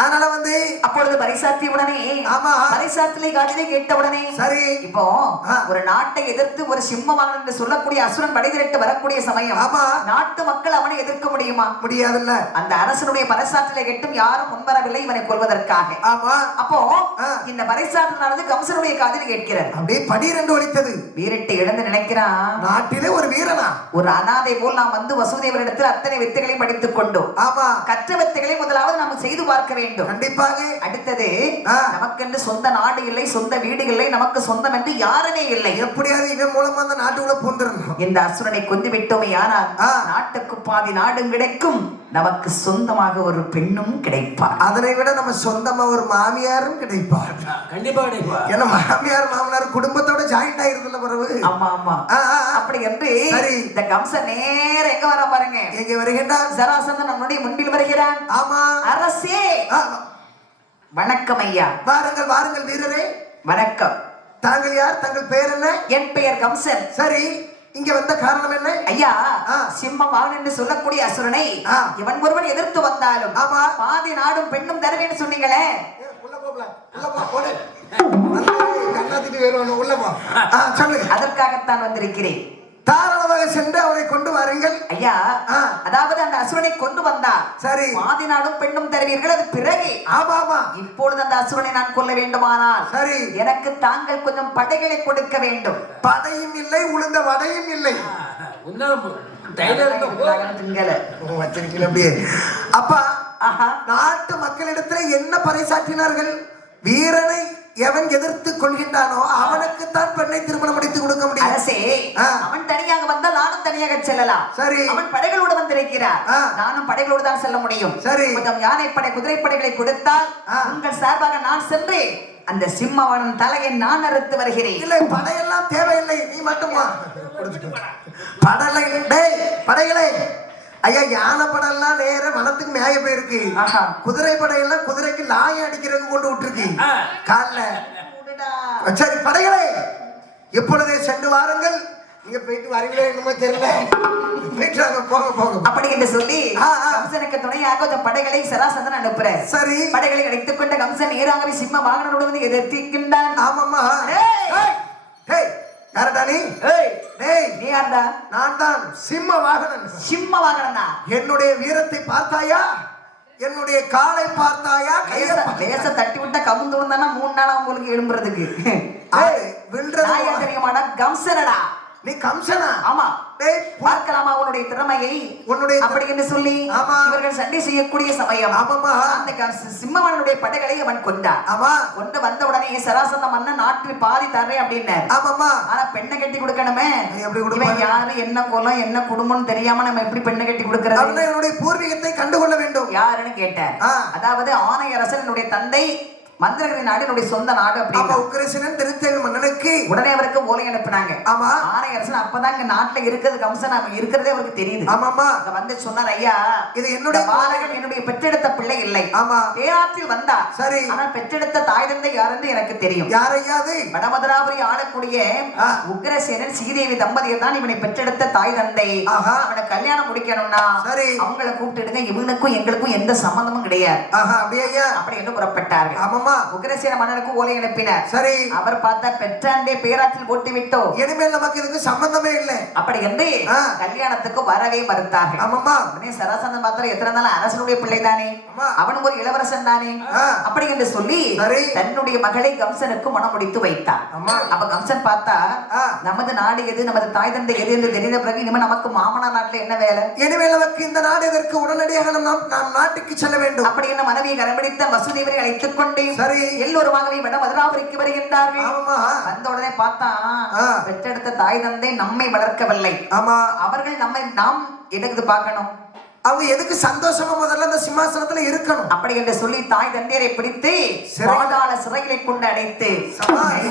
அதனால வந்து அப்பொழுது பரிசாத்திய உடனே, ஆமா, பரிசாத்திலே காதிலே கேட்ட உடனே, சரி இப்போ ஒரு நாட்டை எதிர்த்து ஒரு சிம்மவாகனன் என்று சொல்லக்கூடிய அசுரன் படை திரட்டு வரக்கூடிய சமயம், ஆமா, நாட்டு மக்கள் அவனை எதிர்க்க முடியுமா? முடியாதுல்ல. அந்த அரசனுடைய பரிசாத்திலே கேட்டும் யாரும் முன்வரவில்லை இவனை கொல்வதற்காக. ஆமா, அப்போ இந்த பரிசாற்றலானது கம்சனுடைய காதில் கேட்கிறது. அப்படியே படீரென்று ஒலித்தது. வீரட்டை எழுந்து நினைக்கிறான், நாட்டிலே ஒரு வீரனா, ஒரு அனாதை போல் நாம் வந்து வசுதேவரிடத்தில் அத்தனை வித்தைகளையும் படித்துக் கொண்டோம். ஆமா, கற்ற வித்தைகளை முதலாவது நாம் செய்து பார்க்க வேண்டும். கண்டிப்பாக. அடுத்தது, நமக்கென்று சொந்த நாடு இல்லை, சொந்த வீடு இல்லை, நமக்கு சொந்தம் என்று யாருமே இல்லை. எப்படியாவது இவன் மூலமா அந்த நாட்டுக்குள்ள பூந்துடணும். இந்த அசுரனை கொண்டு விட்டோமே ஆனால் நாட்டுக்கு பாதி நாடும் கிடைக்கும், நமக்கு சொந்தமாக ஒரு பெண்ணும் கிடைப்பார். அதனை விட நம்ம சொந்தமா ஒரு மாமியாரும் கிடைப்பார். கண்டிப்பா கிடைப்பார். ஏன்னா மாமியார் மாமனார் குடும்பத்தோட ஜாயிண்ட் ஆயிருக்குல்ல பிறகு. ஆமா ஆமா. அப்படி என்று இந்த கம்சன் நேர எங்க வர பாருங்க. எங்க வருகின்றான்? சராசந்தன் நம்முடைய முன்பில் வருகிறான். ஆமா, அரசே வணக்கம் ஐயா. வாருங்கள் வாருங்கள் வீரரே. வணக்கம். தாங்கள் யார்? தங்கள் பெயர் என்ன? என் பெயர் கம்சன். சரி, இங்க வந்த காரணம் என்ன? ஐயா, சிம்மவாகனன் என்று சொல்லக்கூடிய அசுரனை இவன் ஒருவன் எதிர்த்து வந்தாலும் பாதி நாடும் பெண்ணும் தருவேன்னு சொன்னீங்களே. அதற்காகத்தான் வந்திருக்கிறேன். தாராளமாக சென்று அவனை கொண்டு வாருங்கள். ஐயா, அதாவது அந்த அசுரனை கொண்டு வந்தார். சரி, பாதி நாடும் பெண்ணும் தருவீர்கள். அது பிறகு. ஆமா ஆமா. இப்பொழுது அந்த அசுரனை நான் கொல்ல வேண்டுமானால், சரி, எனக்கு தாங்கள் கொஞ்சம் படைகளை கொடுக்க வேண்டும். படையும் இல்லை, உளுந்த வடையும் இல்லை. அப்பா, நாட்டு மக்களிடத்தில் என்ன பறைசாற்றினார்கள்? வீரனை எவன் எதிர்த்து கொள்கின்றானோ அவனுக்குத்தான் பெண்ணை திருமணம் முடித்து கொடுக்க முடியும். அரசே, அவன் தனியாக வந்தால் நானும் தனியாக செல்லலாம். சரி, அவன் படைகளோடு வந்திருக்கிறார், நானும் படைகளோடு தான் செல்ல முடியும். சரி, கொஞ்சம் யானைப்படை குதிரைப்படைகளை கொடுத்தால் உங்கள் சார்பாக நான் சென்று அந்த சிம்மவாகனன் தலையை நான் அறுத்து வருகிறேன். இல்லை, படையெல்லாம் தேவையில்லை, நீ மட்டும் படலை. படைகளே ஐயா, யானை படையெல்லாம் நேர வனத்துக்கு மேய போயிருக்கு. குதிரை படையெல்லாம் குதிரைக்கு லாயம் அடிக்கிறதுக்கு கொண்டு விட்டுருக்கு. காலில் சரி படைகளே, இப்பொழுதே சென்று வாருங்கள். நீங்க போயிட்டு வரீங்களோ என்னமோ தெரியல. போயிட்டு வாங்க, போங்க போங்க. அப்படி என்று சொல்லி கம்சனுக்கு துணையாக கொஞ்சம் படைகளை சராசந்தன் அனுப்புறேன். சரி, படைகளை அழைத்துக் கொண்ட கம்சன் நேராகவே சிம்ம வாகனோடு வந்து எதிர்த்திருக்கின்றான். ஆமாம்மா. யாரடா நீ? டேய், நீ யாருடா? நான் தான் சிம்ம வாகனன். சிம்ம வாகனம் தான். என்னுடைய வீரத்தை பார்த்தாயா? என்னுடைய காலை பார்த்தாயா? லேச தட்டி விட்டா கவுந்து விழுந்தானா 3 நாள் உங்களுக்கு எழும்புறதுக்கு. வில்றது தெரியுமாடா? கம்சனடா. நீ கம்சனா? ஆமா. டேய், பார்க்கலாமா உன்னுடைய திறமையை? உன்னுடைய அப்படி என்று சொல்லி ஆமா, இவர்கள் சண்டை செய்யக்கூடிய சமயம் ஆமாமா, அந்த சிம்மவனுடைய படைகளை அவன் கொண்டான். ஆமா, கொண்டு வந்த உடனே சராசந்த மன்னன் நாட்டில் பாதி தர்றேன் அப்படின்னாரு. ஆமாமா. ஆனா பெண்ணை கட்டி கொடுக்கணுமே. எப்படி இவன் கொடுப்பாங்க? யாரு, என்ன குலம், என்ன குடும்பம்னு தெரியாம நம்ம எப்படி பெண்ணை கட்டி கொடுக்கறது? அவன் என்னுடைய பூர்வீகத்தை கண்டுகொள்ள வேண்டும். யாருன்னு கேட்டார். அதாவது ஆணையரசன் என்னுடைய தந்தை, மந்திரகிரி நாடு என்னுடைய சொந்த நாடு. அப்ப உக்கிரசேனன் திருத்தேவி மன்னனுக்கு உடனே அவருக்கு ஓலை அனுப்புனாங்க. ஆமா, ஆணையரசன் அப்பதான் இங்க நாட்டுல இருக்கிறது கம்சன் அவன் இருக்கிறதே அவருக்கு தெரியுது. ஆமாமா. அங்க வந்து சொன்னார், ஐயா இது என்னுடைய பாலகன் என்னுடைய பெற்றெடுத்த பிள்ளை இல்லை. ஆமா, பேராற்றில் வந்தா. சரி, ஆனால் பெற்றெடுத்த தாய் தந்தை யாருன்னு எனக்கு தெரியும். யாரையாது? வடமதுராபுரி ஆளக்கூடிய உக்கிரசேனன் சீதேவி தம்பதியர் தான் இவனை பெற்றெடுத்த தாய் தந்தை. அவனை கல்யாணம் முடிக்கணும்னா சரி அவங்களை கூப்பிட்டுடுங்க, இவனுக்கும் எங்களுக்கும் எந்த சம்பந்தமும் கிடையாது. அப்படி என்று புறப்பட்டார்கள். ஆமாமா. உக்கிரசேன மன்னனுக்கு ஓலை அனுப்பினார். சரி, அவர் பார்த்தா பெற்றாண்டே பேராற்றில் போட்டு விட்டோம், இனிமேல் நமக்கு இதுக்கு சம்பந்தமே இல்லை அப்படி என்று கல்யாணத்துக்கு வரவே மறுத்தார்கள். ஆமாமா. உடனே சராசந்தன் பார்த்தா எத்தனை நாள் அரசனுடைய பிள்ளை தானே, அவனுக்கு ஒரு இளவரசன் தானே, அப்படி என்று சொல்லி தன்னுடைய மகளை கம்சனுக்கு மனம் முடித்து வைத்தார். அப்ப கம்சன் பார்த்தா நமது நாடு எது, நமது தாய் தந்தை எது என்று தெரிந்த பிறகு இனிமே நமக்கு மாமனார் நாட்டுல என்ன வேலை? இனிமேல் நமக்கு இந்த நாடு எதற்கு? உடனடியாக நாம் நாட்டுக்கு செல்ல வேண்டும். அப்படி என்ன மனைவியை கரம்பிடித்த வசுதேவரை அழைத்துக் கொண்டு சரி எல்லோருமாகவே வடமதுராபுரிக்கு வருகின்றார்கள். வந்த உடனே பார்த்தா பெற்றெடுத்த தாய் தந்தை நம்மை வளர்க்கவில்லை. ஆமா, அவர்கள் நாம் எதுக்கு பார்க்கணும்? அவங்க எதுக்கு சந்தோஷமா முதல்ல அந்த சிம்மாசனத்துல இருக்கணும்? அப்படி என்று சொல்லி தாய் தந்தையரை பிடித்து பாதாள சிறைகளை கொண்டு அடைத்து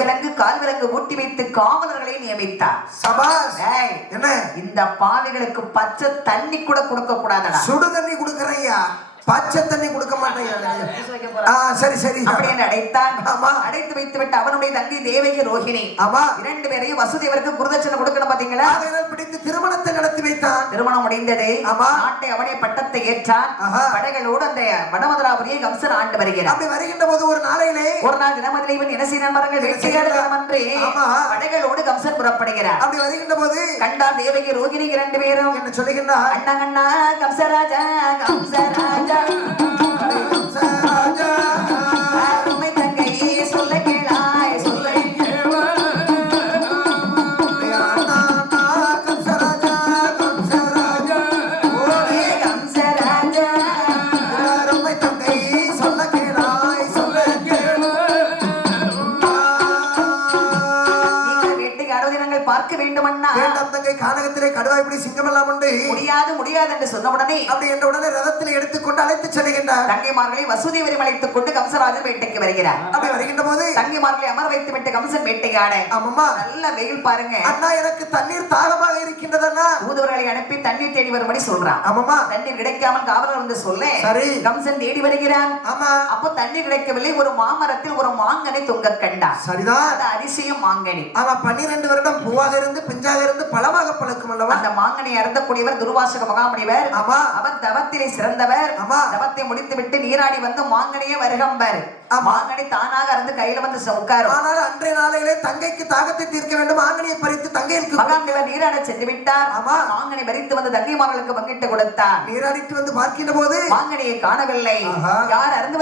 விலங்கு கால் விலங்கு ஊட்டி வைத்து காவலர்களை நியமித்தார். சபாஸ். என்ன இந்த பாவிகளுக்கு பச்சை தண்ணி கூட கொடுக்க கூடாதடா. சுடு தண்ணி கொடுக்கறையா, பச்சை தண்ணி கொடுக்க மாட்டேன். சரி சரி, அப்படி என்று அடைத்தான். அடைத்து வைத்து விட்டு அவனுடைய தங்கை தேவகி ரோஹிணி, ஆமா, 2 பேரையும் வசுதேவருக்கு குருதட்சணை கொடுக்கணும் பாத்தீங்களா. பிடித்து திருமணத்தை நடத்தி வைத்தான். திருமணம் முடிந்தது. நாட்டை அவனே பட்டத்தை ஏற்றான். படைகளோடு அந்த வடமதுராபுரியை கம்சன் ஆண்டு வருகிறார். அப்படி வருகின்ற போது ஒரு நாள் தினமதில் இவன் என்ன செய்யறான் பாருங்க, படைகளோடு கம்சன் புறப்படுகிறார். அப்படி வருகின்ற போது கண்டார் தேவகி ரோஹிணி 2 பேரும் என்ன சொல்லுகின்றார்? அண்ணா அண்ணா கம்சராஜா கம்சராஜா அருமை தங்கையே சொல்ல கேளாய் சொல்ல பார்க்க வேண்டுமண்ணா. தங்கை கானகத்திலே கடுவாய் இப்படி சிங்கம் எல்லாம் உண்டு. முடியாது முடியாது என்று சொன்ன உடனே அப்படி என்ற உடனே ரதத்தில் எடுத்துக்கொண்டு அழைத்து செல்கின்றார். தங்கைமார்களை வசுதேவரை அழைத்துக் கொண்டு கம்சராஜன் வேட்டைக்கு வருகிறார். அப்படி வருகின்ற போது தங்கைமார்களை அமர வைத்து விட்டு கம்சன் வேட்டையாட. ஆமாமா, நல்ல வெயில் பாருங்க. அண்ணா எனக்கு தண்ணீர் தாகமாக இருக்கின்றதா? தூதுவர்களை அனுப்பி தண்ணீர் தேடி வரும்படி சொல்றான். ஆமாமா, தண்ணீர் கிடைக்காமல் காவலர் வந்து சொல்ல சரி கம்சன் தேடி வருகிறான். ஆமா, அப்போ தண்ணீர் கிடைக்கவில்லை. ஒரு மாமரத்தில் ஒரு மாங்கனை தொங்க கண்டான். சரிதான், அது அதிசயம் மாங்கனி. ஆமா, 12 வருடம் பூவாக இருந்து பிஞ்சாக இருந்து பழமாக பழுக்கும் அல்லவா. அந்த மாங்கனை அருந்தக்கூடியவர் துர்வாசக மகாமுனிவர். ஆமா, அவர் தவத்திலே சிறந்தவர். ஆமா, தவத்தை முடித்து விட்டு நீராடி வந்து மாங்கனையே வருகம்பர். மாங்கனி தானாக அருந்து கையில வந்து உட்காரும். ஆனால் அன்றைய நாளையிலே தங்கைக்கு தாகத்தை தீர்க்க வேண்டும். மாங்கனியை பறித்து தங்கைக்கு மகாமுனிவர் நீராட சென்று விட்டார். ஆமா, மாங்கனை பறித்து வந்து தங்கைமார்களுக்கு பங்கிட்டு கொடுத்தார். நீராடிட்டு வந்து பார்க்கின்ற போது மாங்கனியை காணவில்லை. யார் அருந்து